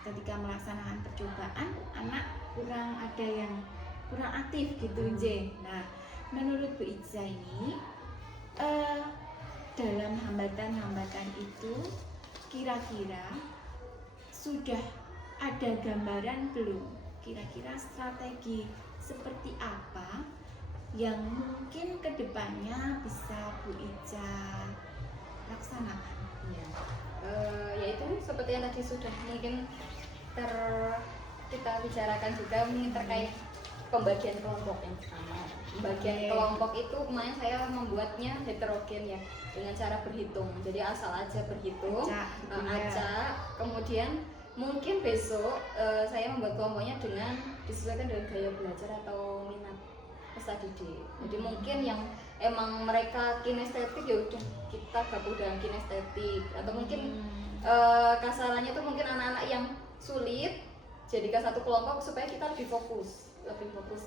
Ketika melaksanakan percobaan, anak ada yang kurang aktif gitu, Nah, menurut Bu Ica ini dalam hambatan-hambatan itu kira-kira sudah ada gambaran belum? Kira-kira strategi seperti apa yang mungkin kedepannya bisa Bu Ica laksanakan? Yaitu seperti yang tadi sudah mungkin kita bicarakan juga, mungkin terkait pembagian kelompok yang pertama. Pembagian kelompok itu kemarin saya membuatnya heterogen ya, dengan cara berhitung. Jadi asal aja berhitung, acak. Kemudian mungkin besok saya membuat kelompoknya dengan disesuaikan dengan gaya belajar atau minat peserta didik. Jadi mungkin yang emang mereka kinestetik ya udah kita gabung dengan kinestetik, atau mungkin kasarannya tuh mungkin anak-anak yang sulit jadikan satu kelompok supaya kita lebih fokus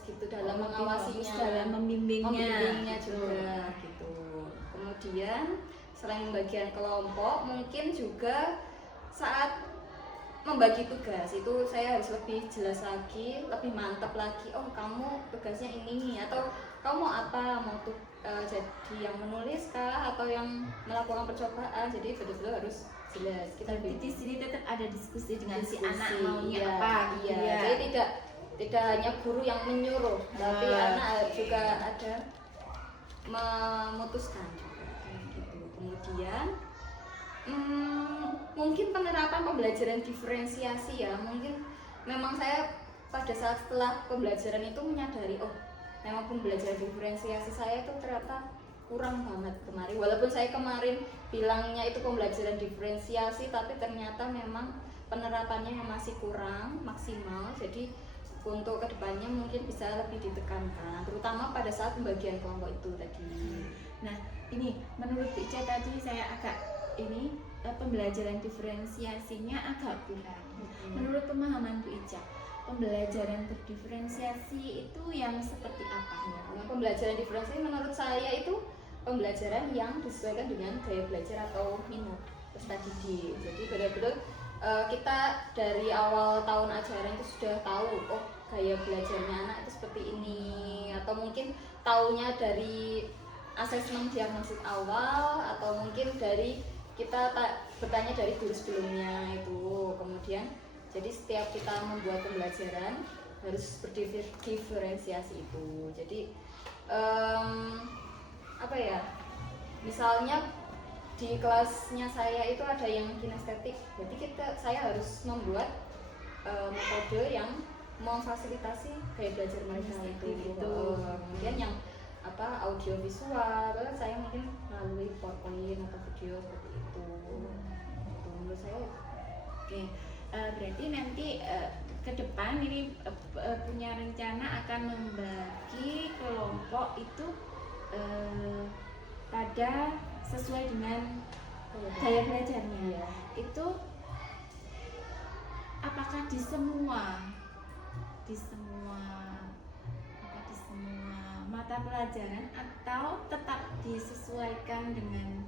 gitu dalam mengawasinya, dalam membimbingnya juga gitu. Kemudian selain pembagian kelompok, mungkin juga saat membagi tugas itu saya harus lebih jelas lagi, lebih mantap lagi. Oh, kamu tugasnya ini, atau kamu mau apa, mau jadi yang menulis kah atau yang melakukan percobaan. Jadi betul-betul harus jelas. Kita di sini tetap ada diskusi dengan si anak maunya apa. Jadi tidak hanya guru yang menyuruh, tapi anak juga ada memutuskan juga gitu. Kemudian mungkin penerapan pembelajaran diferensiasi ya, mungkin memang saya pada saat setelah pembelajaran itu menyadari, oh memang pembelajaran diferensiasi saya itu ternyata kurang banget kemarin. Walaupun saya kemarin bilangnya itu pembelajaran diferensiasi, tapi ternyata memang penerapannya yang masih kurang maksimal. Jadi untuk kedepannya mungkin bisa lebih ditekankan, terutama pada saat pembagian kelompok itu tadi. Nah, ini menurut Bu Ica tadi saya agak pembelajaran diferensiasinya agak kurang. Menurut pemahaman Bu Ica, pembelajaran berdiferensiasi itu yang seperti apa? Pembelajaran diferensiasi menurut saya itu pembelajaran yang disesuaikan dengan gaya belajar atau minat peserta didik. Jadi benar-benar kita dari awal tahun ajaran itu sudah tahu, oh gaya belajarnya anak itu seperti ini, atau mungkin taunya dari asesmen diagnosis awal, atau mungkin dari kita bertanya dari guru sebelumnya itu. Kemudian jadi setiap kita membuat pembelajaran harus berdiferensiasi itu. Jadi misalnya di kelasnya saya itu ada yang kinestetik, berarti saya harus membuat metode yang memfasilitasi gaya belajar mereka itu. Kemudian yang audio visual, saya mungkin melalui PowerPoint atau video seperti itu. Itu menurut saya. Oke, berarti nanti ke depan ini punya rencana akan membagi kelompok itu pada sesuai dengan gaya belajarnya. Itu apakah di semua mata pelajaran atau tetap disesuaikan dengan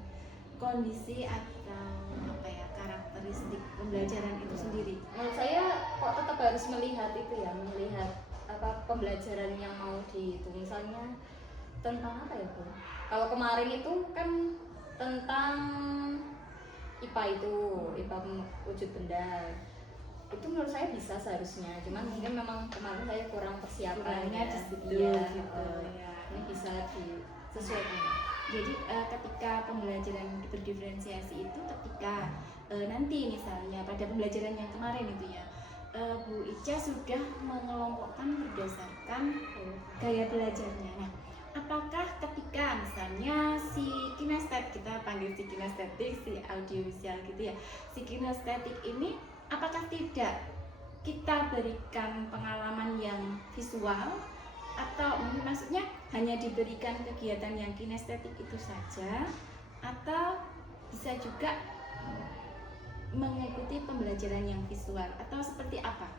kondisi atau karakteristik pembelajaran itu sendiri? Menurut saya kok tetap harus melihat pembelajaran yang mau dihitung. Misalnya tentang apa ya Bu? Kalau kemarin itu kan tentang IPA wujud benda. Itu menurut saya bisa seharusnya, cuman mungkin memang kemarin saya kurang persiapan di situ gitu. Ini bisa disesuaikan. Jadi ketika pembelajaran berdiferensiasi itu nanti misalnya pada pembelajaran yang kemarin itu ya, Bu Ica sudah mengelompokkan berdasarkan gaya belajarnya. Nah, apakah ketika misalnya si kinestetik, kita panggil si kinestetik, si audiovisual gitu ya, si kinestetik ini apakah tidak kita berikan pengalaman yang visual, atau mungkin maksudnya hanya diberikan kegiatan yang kinestetik itu saja, atau bisa juga mengikuti pembelajaran yang visual, atau seperti apa?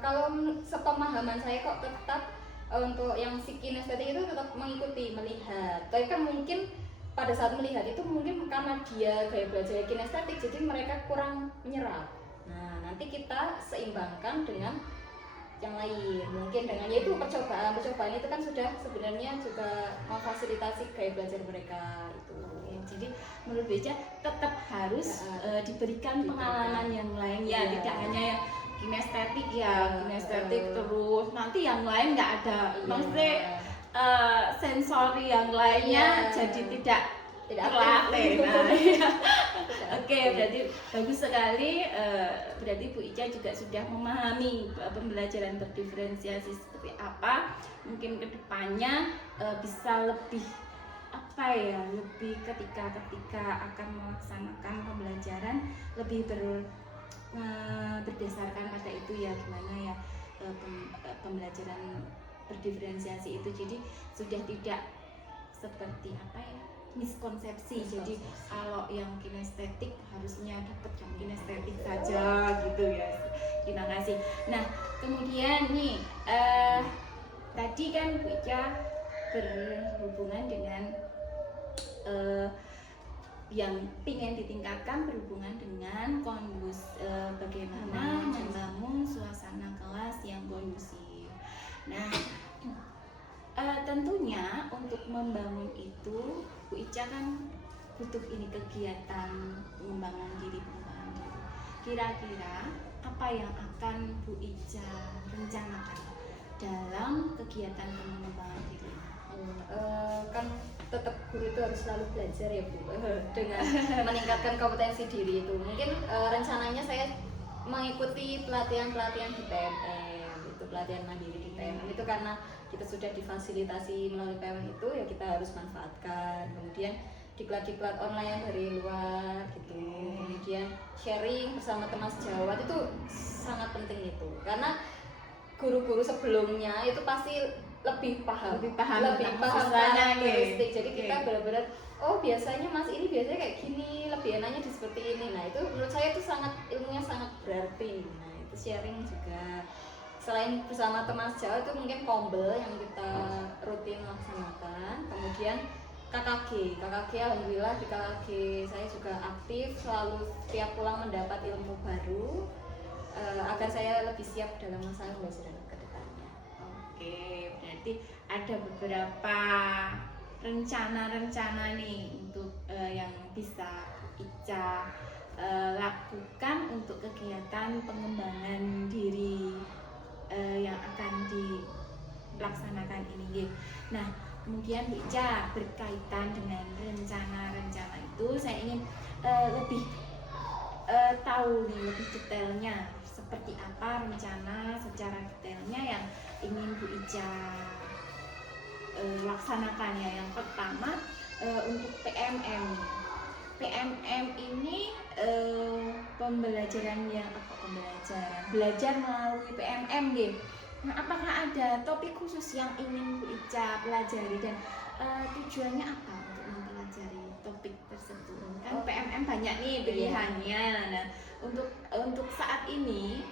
Kalau sepemahaman saya kok tetap untuk yang si kinestetik itu tetap mengikuti, melihat. Tapi kan mungkin pada saat melihat itu mungkin karena dia gaya belajar kinestetik, jadi mereka kurang menyerap. Nah, nanti kita seimbangkan dengan yang lain, mungkin dengan yaitu percobaan itu kan sudah sebenarnya juga memfasilitasi gaya belajar mereka itu. Jadi menurut Beca tetap harus diberikan pengalaman yang lain ya, tidak hanya yang kinestetik ya, kinestetik terus nanti yang lain nggak ada, maksudnya sensori yang lainnya jadi tidak terlatih. Oke, berarti bagus sekali. Berarti Bu Ica juga sudah memahami pembelajaran berdiferensiasi seperti apa. Mungkin kedepannya bisa lebih lebih ketika akan melaksanakan pembelajaran lebih berdasarkan pada itu ya, gimana ya pembelajaran berdiferensiasi itu. Jadi sudah tidak seperti miskonsepsi. Jadi kalau yang kinestetik harusnya dapat yang kinestetik saja gitu ya. Terima kasih. Nah, kemudian nih tadi kan Bu Ica berhubungan dengan yang ingin ditingkatkan berhubungan dengan bagaimana membangun suasana kelas yang kondusif. Nah, tentunya untuk membangun itu Bu Ica kan butuh kegiatan pengembangan diri. Kira-kira apa yang akan Bu Ica rencanakan dalam kegiatan pengembangan diri? Kan tetap guru itu harus selalu belajar ya Bu, dengan meningkatkan kompetensi diri itu. Mungkin rencananya saya mengikuti pelatihan di PMM, itu pelatihan mandiri di PMM itu karena kita sudah difasilitasi melalui PMM itu ya, kita harus manfaatkan. Kemudian diklat online dari luar gitu, kemudian sharing bersama teman sejawat itu sangat penting itu, karena guru-guru sebelumnya itu pasti lebih paham tentang logistik. Jadi kita benar-benar biasanya Mas ini biasanya kayak gini, lebih enaknya di seperti ini. Nah, itu menurut saya itu ilmunya sangat berarti. Nah, itu sharing juga. Selain bersama teman sejawat itu mungkin kombel yang kita rutin laksanakan. Kemudian KKG alhamdulillah di KKG saya juga aktif, selalu tiap pulang mendapat ilmu baru agar saya lebih siap dalam masa pembelajaran ke depannya. Oke, berarti ada beberapa rencana nih untuk yang bisa Ica lakukan untuk kegiatan pengembangan diri yang akan dilaksanakan ini. Nah, kemudian Bu Ica berkaitan dengan rencana-rencana itu, saya ingin lebih tahu nih lebih detailnya seperti apa rencana secara detailnya yang ingin Bu Ica laksanakan ya. Yang pertama untuk PMM ini belajar melalui PMM gitu. Nah, apakah ada topik khusus yang ingin Bu Ica pelajari dan tujuannya apa untuk mempelajari topik tersebut? Kan PMM banyak nih pilihannya. Nah, untuk saat ini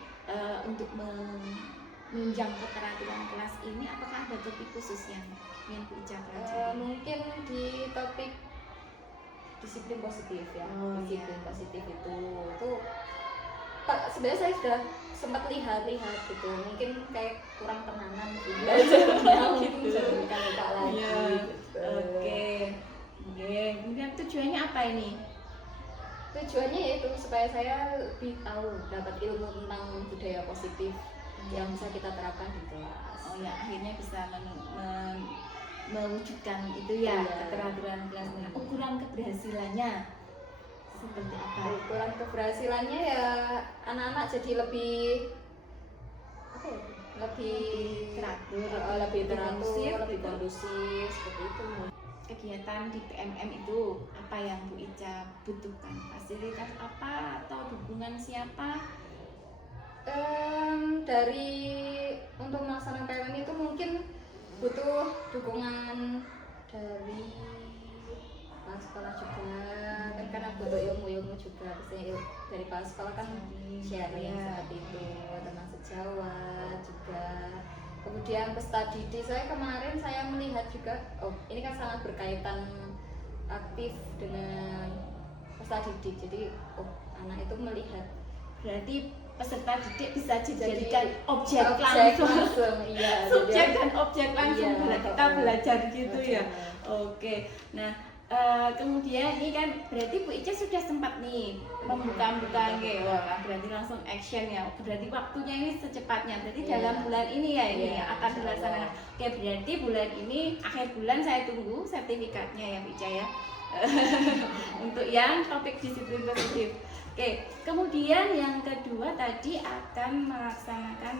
untuk menunjang keterampilan kelas ini, apakah ada topik khusus yang ingin Bu Ica pelajari? Mungkin di topik disiplin positif ya. Disiplin positif itu sebenarnya saya sudah sempat lihat gitu, mungkin kayak kurang tenanan gitu. Mungkin bisa dibuka lagi. Gitu. Oke. Kemudian tujuannya apa ini? Tujuannya yaitu supaya saya lebih tahu, dapat ilmu tentang budaya positif yang bisa kita terapkan di kelas. Oh ya, akhirnya bisa mewujudkan itu ya, keterampilan kelas. Ukuran keberhasilannya seperti apa? pengaturan keberhasilannya ya anak-anak jadi lebih apa ya, lebih teratur, lebih teratur, lebih gitu. kondusif seperti itu. Kegiatan di PMM itu apa yang Bu Ica butuhkan? Fasilitas apa atau dukungan siapa? Dari untuk melaksanakan PMM itu mungkin butuh dukungan dari kepala sekolah juga, kan karena butuh ilmu juga, biasanya dari kepala sekolah kan sharing seperti itu, teman sejawat juga. Kemudian peserta didik saya kemarin saya melihat juga, ini kan sangat berkaitan aktif dengan peserta didik, jadi anak itu melihat, Berarti peserta didik bisa jadi dijadikan objek langsung. iya, Subjek dan objek langsung iya, kita belajar gitu ya. betul. Oke. Nah, kemudian ini kan berarti Bu Ica sudah sempat nih membuka-buka gitu. Wah, berarti langsung action ya. Berarti waktunya ini secepatnya. Berarti Iya. dalam bulan ini ya ini Iya, akan insya dilaksanakan. Allah. Oke, berarti bulan ini akhir bulan saya tunggu sertifikatnya ya Bu Ica ya. Untuk yang topik disiplin positif. Oke, kemudian yang kedua tadi akan melaksanakan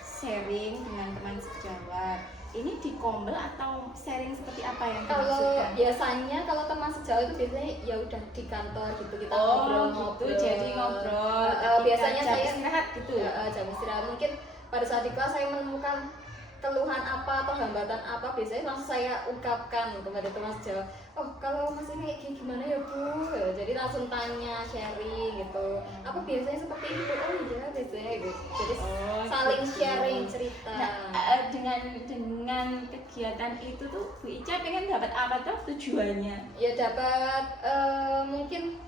sharing dengan teman sejawat. Ini di Kombel atau sharing seperti apa yang Kalau dimaksudkan? biasanya kalau teman sejauh itu biasanya ya udah di kantor gitu kita ngobrol-ngobrol. Gitu, jadi ngobrol. Biasanya jam saya istirahat gitu. jam istirahat mungkin pada saat di kelas saya menemukan keluhan apa atau hambatan apa, biasanya langsung saya ungkapkan kepada teman sejauh. Oh kalau mas ini kayak gimana ya Bu? Jadi langsung tanya, sharing gitu. Apa biasanya seperti itu? Oh iya biasanya gitu. Jadi saling gitu. sharing cerita. Nah, dengan kegiatan itu tuh Bu Ica pengen dapat apa tuh tujuannya? Ya dapat mungkin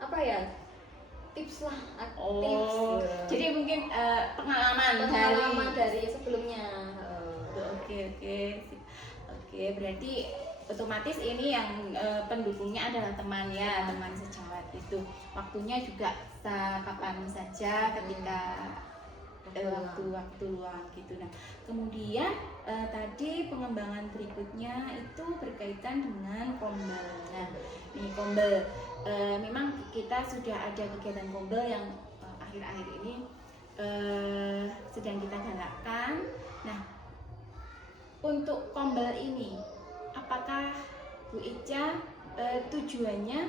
apa ya, tips lah, tips. Jadi mungkin pengalaman dari sebelumnya. Oke, berarti otomatis ini yang pendukungnya adalah teman ya, teman sejawat itu. Waktunya juga bisa kapan saja ketika waktu luang gitu. Nah, kemudian tadi pengembangan berikutnya itu berkaitan dengan Kombel. Nah, ini Kombel memang kita sudah ada kegiatan Kombel yang akhir-akhir ini sedang kita galakkan. Nah, untuk Kombel ini apakah Bu Ica tujuannya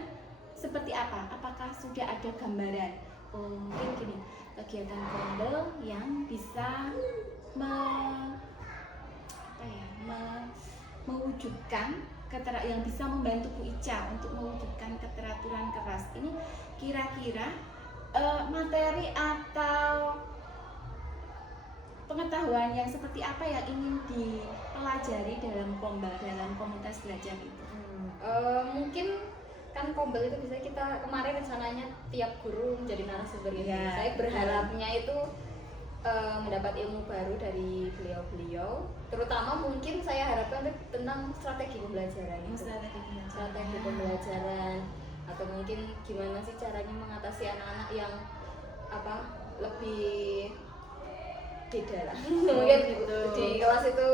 seperti apa? Apakah sudah ada gambaran? Mungkin gini, kegiatan Kombel yang bisa mewujudkan yang bisa membantu Bu Ica untuk mewujudkan keteraturan keras. Ini kira-kira materi atau pengetahuan yang seperti apa yang ingin dipelajari dalam Kombel, dalam komunitas belajar itu? Mungkin kan Kombel itu bisa kita kemarin rencananya tiap guru menjadi narasumber ini. Ya, Saya berharapnya itu mendapat ilmu baru dari beliau-beliau, terutama mungkin saya harapkan tentang strategi pembelajaran itu. Strategi pembelajaran, atau mungkin gimana sih caranya mengatasi anak-anak yang lebih beda lah. Mungkin gitu. Di kelas itu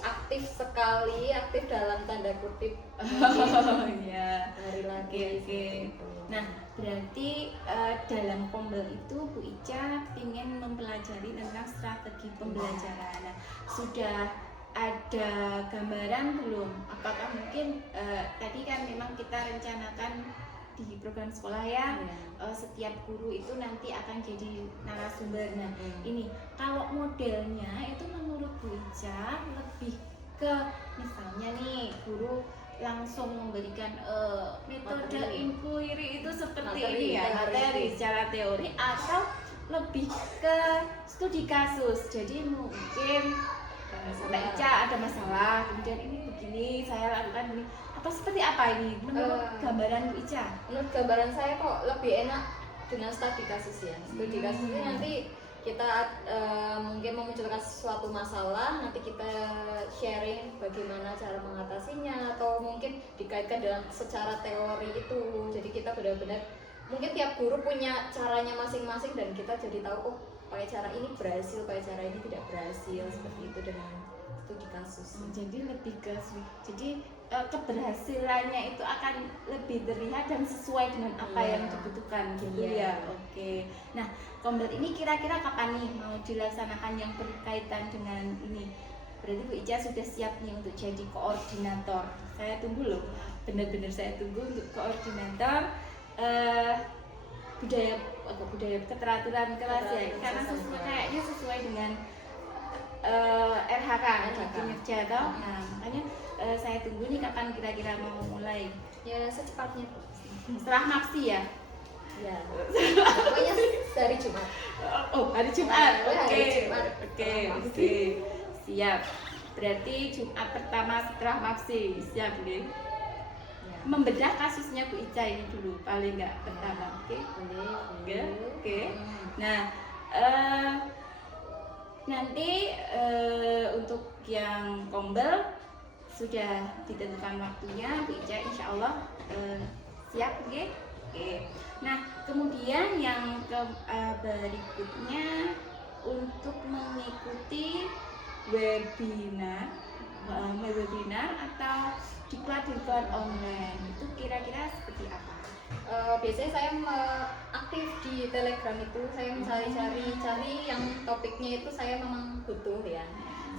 aktif sekali, aktif dalam tanda kutip. Ya. Lari-lari. Oke. Nah, berarti dalam Kombel itu Bu Ica ingin mempelajari tentang strategi pembelajaran. Nah, sudah ada gambaran belum? Apakah mungkin tadi kan memang kita rencanakan di program sekolah ya, setiap guru itu nanti akan jadi narasumber. Nah, ini kalau modelnya itu menurut Bu Ica lebih ke misalnya nih guru langsung memberikan metode inquiry itu seperti ini ya, materi secara teori, atau lebih ke studi kasus. Jadi mungkin Mbak Ica ada masalah, kemudian ini begini saya lakukan ini, atau seperti apa ini menurut gambaran Bu Ica? Menurut gambaran saya kok lebih enak dengan studi kasus ya. Studi kasus ini nanti kita mungkin memunculkan suatu masalah, nanti kita sharing bagaimana cara mengatasinya, atau mungkin dikaitkan dengan secara teori itu. Jadi kita benar-benar mungkin tiap guru punya caranya masing-masing dan kita jadi tahu pakai cara ini berhasil, pakai cara ini tidak berhasil, seperti itu dengan studi kasus. Jadi lebih ke jadi keberhasilannya itu akan lebih terlihat dan sesuai dengan apa yang dibutuhkan gitu ya. Oke. Nah, Kombel ini kira-kira kapan nih mau dilaksanakan yang berkaitan dengan ini? Berarti Bu Ica sudah siap nih untuk jadi koordinator. Saya tunggu loh, benar-benar saya tunggu untuk koordinator budaya keteraturan kelas ya, karena kayaknya sesuai dengan RHK kinerja toh. Nah, makanya saya tunggu nih kapan kira-kira mau mulai. Ya secepatnya. Setelah Maksi ya. Ya. Pokoknya hari Jumat. Oh, hari Jumat. Oke. Siap. Berarti Jumat pertama setelah Maksi. Siap nih. Ya. Membedah kasusnya Bu Ica ini dulu paling enggak pertama. Oke. Oke. Nah, nanti untuk yang Kombel sudah ditentukan waktunya, Bu Ica insya Allah siap, oke? Oke. Nah, kemudian yang berikutnya untuk mengikuti webinar atau diklat online itu kira-kira seperti apa? Biasanya saya aktif di Telegram itu, saya mencari yang topiknya itu saya memang butuh ya.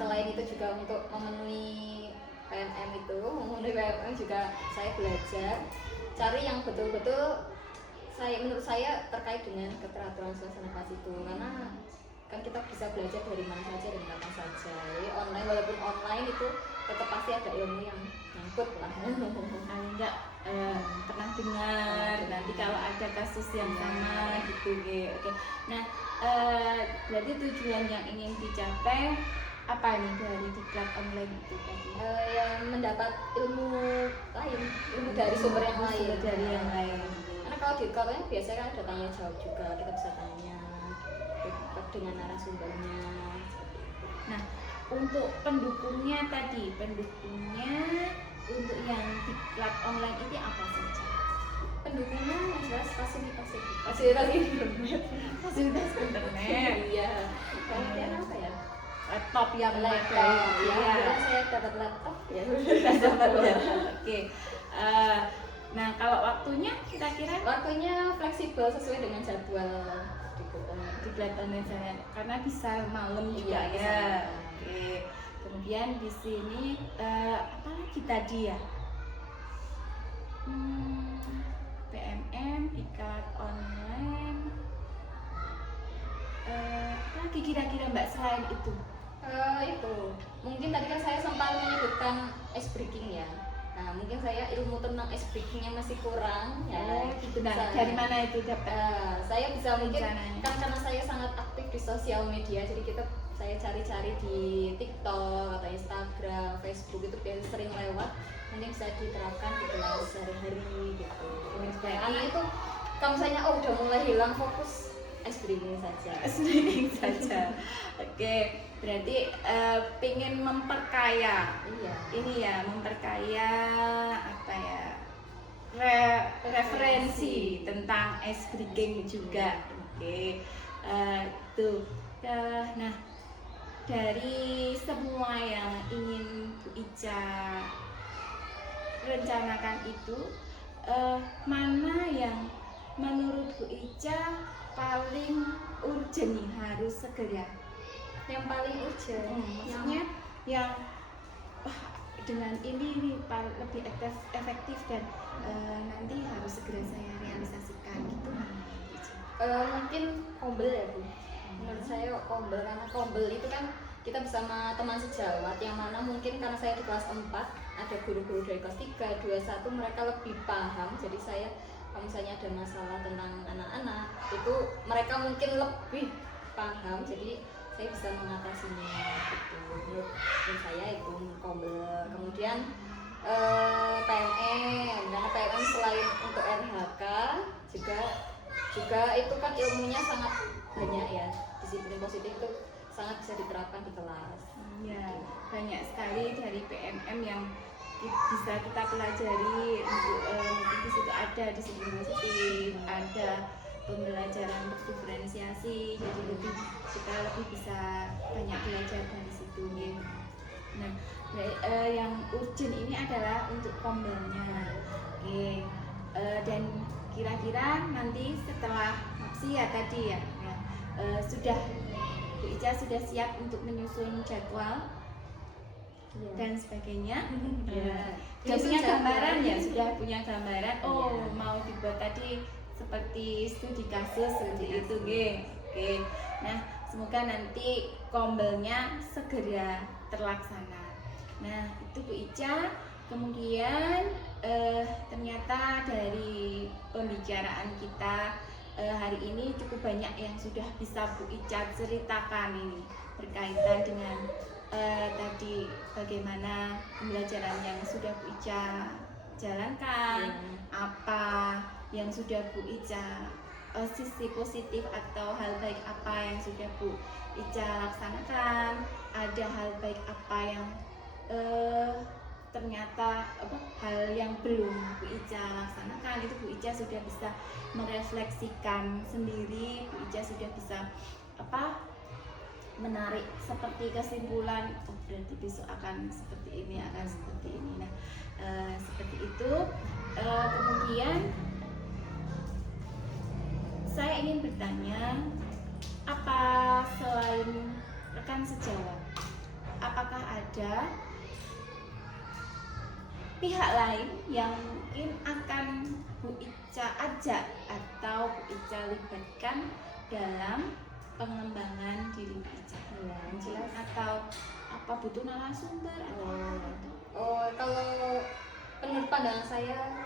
Selain itu juga untuk memenuhi PNM juga saya belajar cari yang betul-betul menurut saya terkait dengan keteraturan suasana kelas itu, karena kan kita bisa belajar dari mana saja dan kapan saja. Jadi online, walaupun online itu tetap pasti ada ilmu yang nyangkut lah. Enggak pernah dengar nanti kalau ada kasus yang sama gitu. Oke. Nah, berarti tujuan yang ingin dicapai apa nih dari diklat online itu tadi? Yang mendapat ilmu lain, ilmu dari sumber yang lain. Karena kalau diklat online biasanya kan ada tanya jawab juga, kita bisa tanya dengan narasumbernya. Nah, untuk pendukungnya untuk yang diklat online ini apa saja? Pendukungnya yang jelas fasilitas internet. Iya. Kemudian apa ya? Laptop yang laptop. Ya, saya dapat laptop ya. Oke. Nah, kalau waktunya kira-kira? Waktunya fleksibel sesuai dengan jadwal diklat online karena bisa malam juga ya. Oke. Kemudian di sini apa lagi tadi ya? PMM, diklat online. Apa lagi kira-kira Mbak selain itu? Itu mungkin tadi kan saya sempat menyebutkan ice breaking ya. Nah, mungkin saya ilmu tentang ice breakingnya masih kurang ya. Gitu. Nah, dari mana itu dapat? Saya bisa mungkin kan karena saya sangat aktif di sosial media, jadi saya cari-cari di TikTok atau Instagram, Facebook itu biasa sering lewat, mungkin bisa diterapkan di kelas sehari-hari gitu. Karena itu kalau misalnya udah mulai hilang fokus, ice breaking saja. Oke, berarti pengen memperkaya. Iya. Ini ya, memperkaya apa ya? Referensi tentang ice breaking juga. Oke. Tuh. Nah, dari semua yang ingin Bu Ica rencanakan itu, mana yang menurut Bu Ica paling urgent nih harus segera? Yang paling urgent, maksudnya yang dengan ini lebih efektif dan nanti harus segera saya realisasikan gitu. Mungkin Kombel ya Bu. Menurut saya Kombel, karena Kombel itu kan kita bersama teman sejawat yang mana mungkin karena saya di kelas 4 ada guru-guru dari kelas 3, 2, 1 mereka lebih paham, jadi saya kalau misalnya ada masalah tentang anak-anak itu mereka mungkin lebih paham, jadi saya bisa mengatasinya gitu. Menurut saya itu Kombel. Kemudian PMM, karena PMM selain untuk RHK juga itu kan ilmunya sangat banyak ya, disiplin positif itu sangat bisa diterapkan di kelas. Ya, banyak sekali dari PMM yang bisa kita pelajari. Untuk mungkin di situ ada disiplin positif, ada pembelajaran untuk diferensiasi, jadi kita lebih bisa banyak belajar dari situ ya. Nah, yang urgent ini adalah untuk kombelnya. Oke. Dan kira-kira nanti setelah mapsi ya tadi ya, sudah Bu Ica sudah siap untuk menyusun jadwal dan sebagainya. Sudah punya gambaran ya, sudah punya gambaran. Oh, mau dibuat tadi seperti studi kasus seperti itu, oke. Nah, semoga nanti kombelnya segera terlaksana. Nah, itu Bu Ica. Kemudian ternyata dari pembicaraan kita hari ini cukup banyak yang sudah bisa Bu Ica ceritakan ini berkaitan dengan tadi bagaimana pembelajaran yang sudah Bu Ica jalankan, apa yang sudah Bu Ica sisi positif atau hal baik apa yang sudah Bu Ica laksanakan, ada hal baik apa yang ternyata hal yang belum Bu Ica laksanakan, itu Bu Ica sudah bisa merefleksikan sendiri. Bu Ica sudah bisa menarik seperti kesimpulan, berarti besok akan seperti ini, akan seperti ini. Nah, seperti itu. Kemudian saya ingin bertanya, apa selain rekan sejawat, apakah ada pihak lain yang mungkin akan Bu Ica ajak atau Bu Ica libatkan dalam pengembangan diri Bu Ica? Jelas. Atau apa butuh narasumber kalau menurut pandangan saya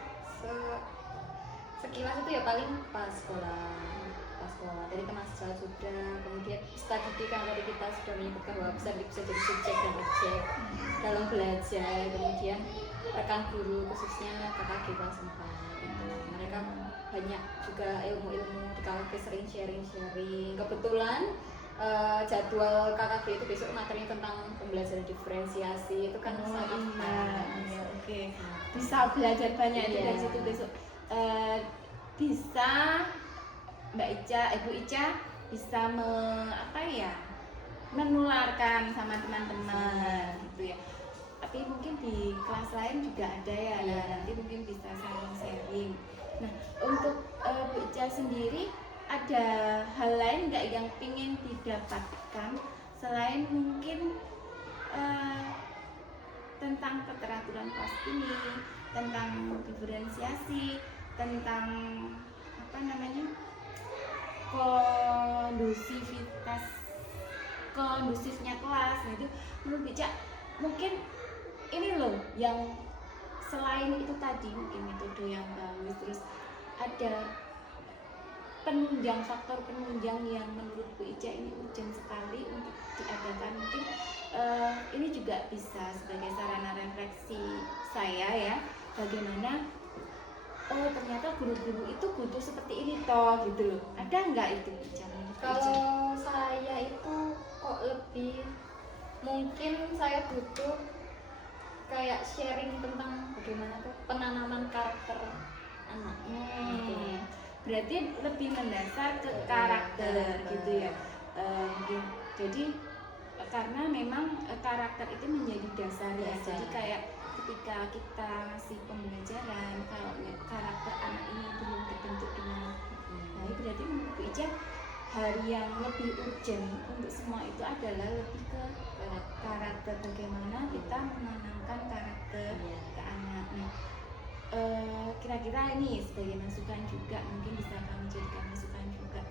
sekilas itu ya paling pas sekolah dari teman sejawat sudah, kemudian studi kan tadi kita sudah menyebutkan bahwa bisa jadi subjek dan objek dalam belajar, kemudian rekan guru khususnya KKG kelas 4 itu mereka banyak juga ilmu-ilmu di KKG, sering sharing. Kebetulan jadwal KKG itu besok materinya tentang pembelajaran diferensiasi, itu kan sangat oke. Bisa belajar banyak dari situ besok. Bisa Mbak Ica, Ibu Ica bisa menularkan sama teman-teman gitu ya. Tapi mungkin di kelas lain juga ada ya, nanti mungkin bisa saling sharing. Nah, untuk Bu Ica sendiri ada hal lain nggak yang ingin didapatkan selain mungkin tentang keteraturan kelas ini, tentang diferensiasi, tentang kondusifnya kelas. Nah, itu menurut Ica mungkin ini loh yang selain itu tadi, mungkin metode yang bagus, terus ada faktor penunjang yang menurut Bu Ica ini urgent sekali untuk diadakan. Mungkin ini juga bisa sebagai sarana refleksi saya ya, bagaimana ternyata guru-guru itu butuh seperti ini toh gitu loh. Ada nggak itu Bu Ica? Kalau saya itu kok lebih mungkin saya butuh kayak sharing tentang bagaimana tuh penanaman karakter anak. Berarti lebih mendasar ke karakter gitu ya. Jadi karena memang karakter itu menjadi dasar ya. Jadi kayak ketika kita ngasih pembelajaran, kalau karakter anak ini belum terbentuk dengan baik, berarti menurut Bu Ica hari yang lebih urgent untuk semua itu adalah lebih ke karakter, bagaimana kita menanamkan karakter ke anak. Nah, kira-kira ini sebagai masukan juga, mungkin bisa kami jadikan masukan juga.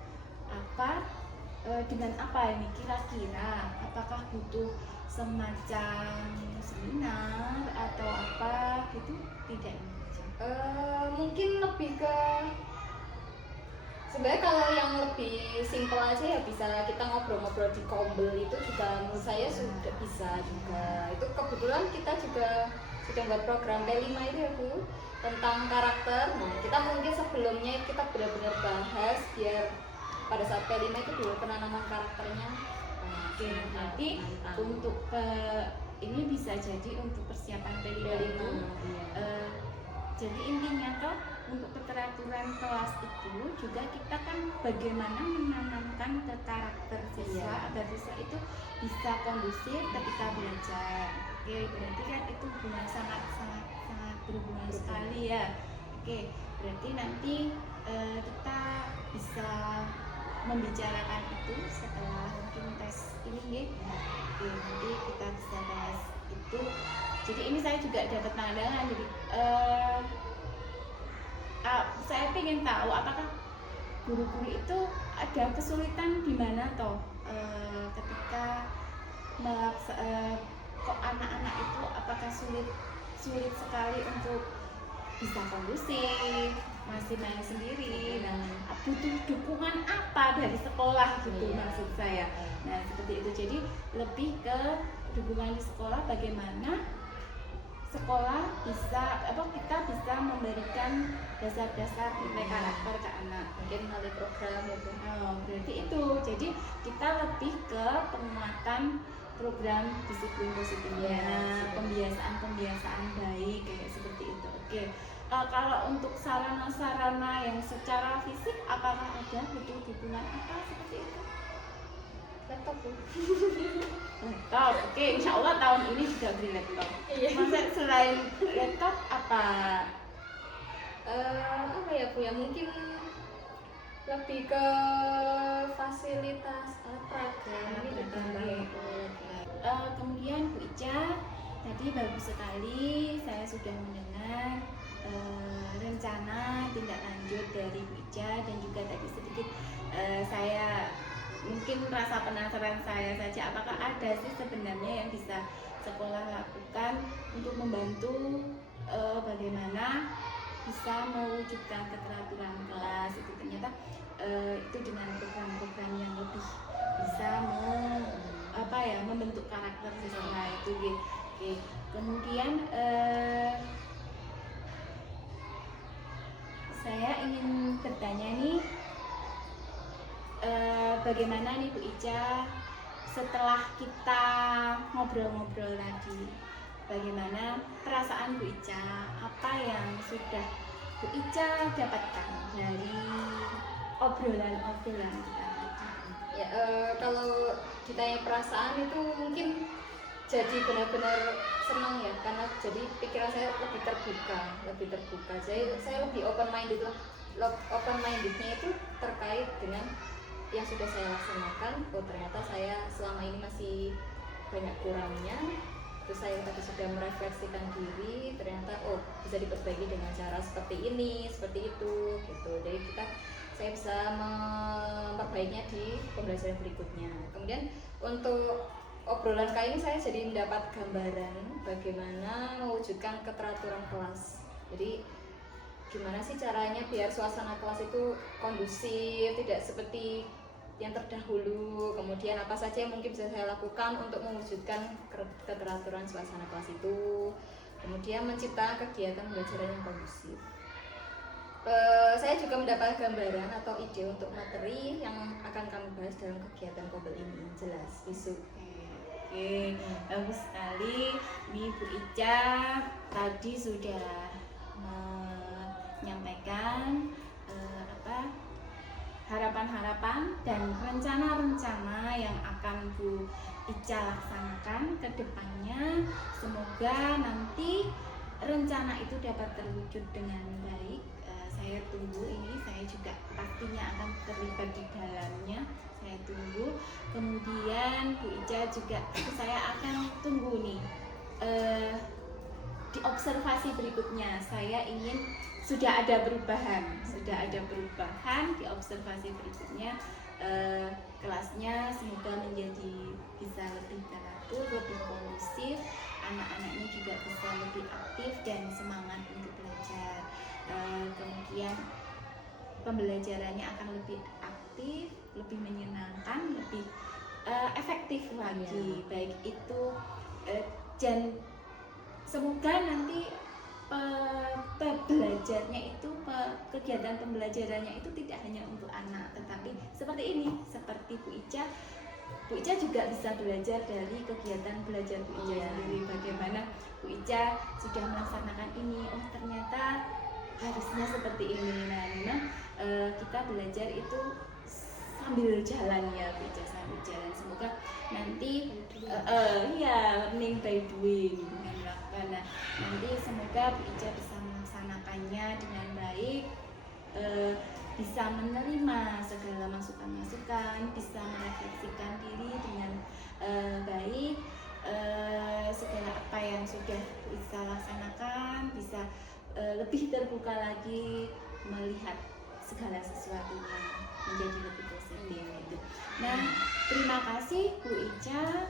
Dengan apa ini kira-kira, apakah butuh semacam seminar atau apa gitu? Tidak ini. Mungkin lebih ke sebenarnya kalau yang lebih simpel aja ya bisa kita ngobrol-ngobrol di kombel, itu juga menurut saya sudah bisa juga. Itu kebetulan kita juga sudah buat program P5 itu ya Bu, tentang karakter. Nah, kita mungkin sebelumnya kita benar-benar bahas biar pada saat P5 itu dulu penanaman karakternya. Oke, nanti untuk ini bisa jadi untuk persiapan P5 itu. Jadi intinya toh untuk keteraturan kelas itu juga kita kan bagaimana menanamkan ke karakter siswa agar siswa itu bisa kondusif ketika belajar. Oke, berarti kan itu hubungan sangat sangat sangat berhubungan sekali ya. Oke, berarti nanti kita bisa membicarakan itu setelah mungkin tes ini ya. Oke, nanti kita bisa bahas itu. Jadi ini saya juga dapat pandangan. Jadi saya ingin tahu apakah guru-guru itu ada kesulitan di mana toh ketika kok anak-anak itu apakah sulit sekali untuk bisa kondusif, masih main sendiri, dan butuh dukungan apa dari sekolah gitu maksud saya. Nah seperti itu, jadi lebih ke dukungan di sekolah, bagaimana sekolah bisa kita bisa memberikan dasar-dasar nilai karakter ke anak, mungkin melalui program itu. Berarti itu, jadi kita lebih ke penguatan program disiplin positifnya, pembiasaan baik kayak seperti itu. Oke. Kalau untuk sarana-sarana yang secara fisik, apakah ada dukungan apa seperti itu? Laptop tuh. Laptop, oke. Insya Allah tahun ini juga beli laptop. Masa selain laptop apa? Apa ya Bu ya, mungkin lebih ke fasilitas peraga ini ditambah. Kemudian Bu Ica, tadi bagus sekali saya sudah mendengar rencana tindak lanjut dari Bu Ica, dan juga tadi sedikit saya mungkin rasa penasaran saya saja, apakah ada sih sebenarnya yang bisa sekolah lakukan untuk membantu bagaimana bisa mewujudkan keteraturan kelas itu. Ternyata itu dengan program-program yang lebih bisa membentuk karakter siswa itu gitu. Oke. Kemudian saya ingin bertanya nih, bagaimana nih Bu Ica setelah kita ngobrol-ngobrol tadi, bagaimana perasaan Bu Ica, apa yang sudah Bu Ica dapatkan dari obrolan-obrolan kita tadi? Ya, kalau ditanya perasaan itu mungkin jadi benar-benar senang ya, karena jadi pikiran saya lebih terbuka. Saya lebih open minded lah. Open mindednya itu terkait dengan yang sudah saya laksanakan. Oh ternyata saya selama ini masih banyak kurangnya. Terus saya tadi sudah merefleksikan diri, ternyata bisa diperbaiki dengan cara seperti ini, seperti itu gitu. Jadi saya bisa memperbaikinya di pembelajaran berikutnya. Kemudian untuk obrolan kali ini saya jadi mendapat gambaran bagaimana mewujudkan keteraturan kelas. Jadi gimana sih caranya biar suasana kelas itu kondusif, tidak seperti yang terdahulu. Kemudian apa saja yang mungkin bisa saya lakukan untuk mewujudkan keteraturan suasana kelas itu. Kemudian menciptakan kegiatan pembelajaran yang kondusif. Saya juga mendapat gambaran atau ide untuk materi yang akan kami bahas dalam kegiatan Kobel ini. Jelas, besok. Oke, bagus sekali. Ini Bu Ica tadi sudah menyampaikan harapan-harapan dan rencana-rencana yang akan Bu Ica laksanakan ke depannya. Semoga nanti rencana itu dapat terwujud dengan baik. Saya tunggu ini, saya juga pastinya akan terlibat di dalamnya. Saya tunggu. Kemudian Bu Ica juga saya akan tunggu nih di observasi berikutnya. Saya ingin sudah ada perubahan di observasi berikutnya. Kelasnya semoga menjadi bisa lebih teratur, lebih kondusif, anak-anaknya juga bisa lebih aktif dan semangat untuk belajar. Kemudian pembelajarannya akan lebih aktif, lebih menyenangkan, lebih efektif lagi. Baik itu dan semoga nanti belajarnya itu kegiatan pembelajarannya itu tidak hanya untuk anak, tetapi seperti ini, seperti Bu Ica juga bisa belajar dari kegiatan belajar Bu Ica sendiri. Bagaimana Bu Ica sudah melaksanakan ini, ternyata harusnya seperti ini. Nah, kita belajar itu sambil jalan ya Bu Ica, sambil jalan. Semoga nanti ya learning by doing dengan melakukan. Nah, nanti semoga Bu Ica bisa melaksanakannya dengan baik, bisa menerima segala masukan-masukan, bisa merefleksikan diri dengan baik, segala apa yang sudah bisa laksanakan, bisa lebih terbuka lagi melihat segala sesuatunya menjadi lebih positif gitu. Nah, terima kasih Bu Ica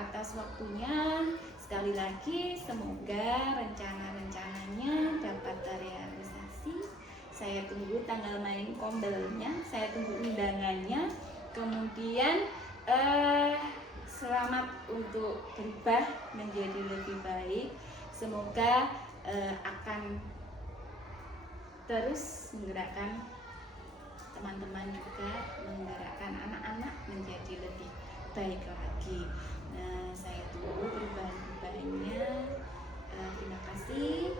atas waktunya. Sekali lagi semoga rencana-rencananya dapat terrealisasi. Saya tunggu tanggal main kombelnya, saya tunggu undangannya. Kemudian selamat untuk berubah menjadi lebih baik. Semoga akan terus menggerakkan teman-teman, juga menggerakkan anak-anak menjadi lebih baik lagi. Nah, saya tunggu perubahan-perubahannya. Terima kasih.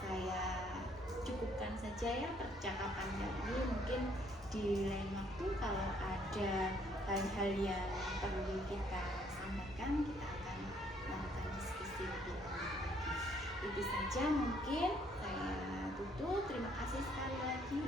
Saya cukupkan saja ya percakapan kali ini. Mungkin di lain waktu kalau ada hal-hal yang perlu kita sampaikan, kita akan melakukan diskusi lebih lanjut lagi. Itu saja mungkin saya tutup. Terima kasih sekali lagi.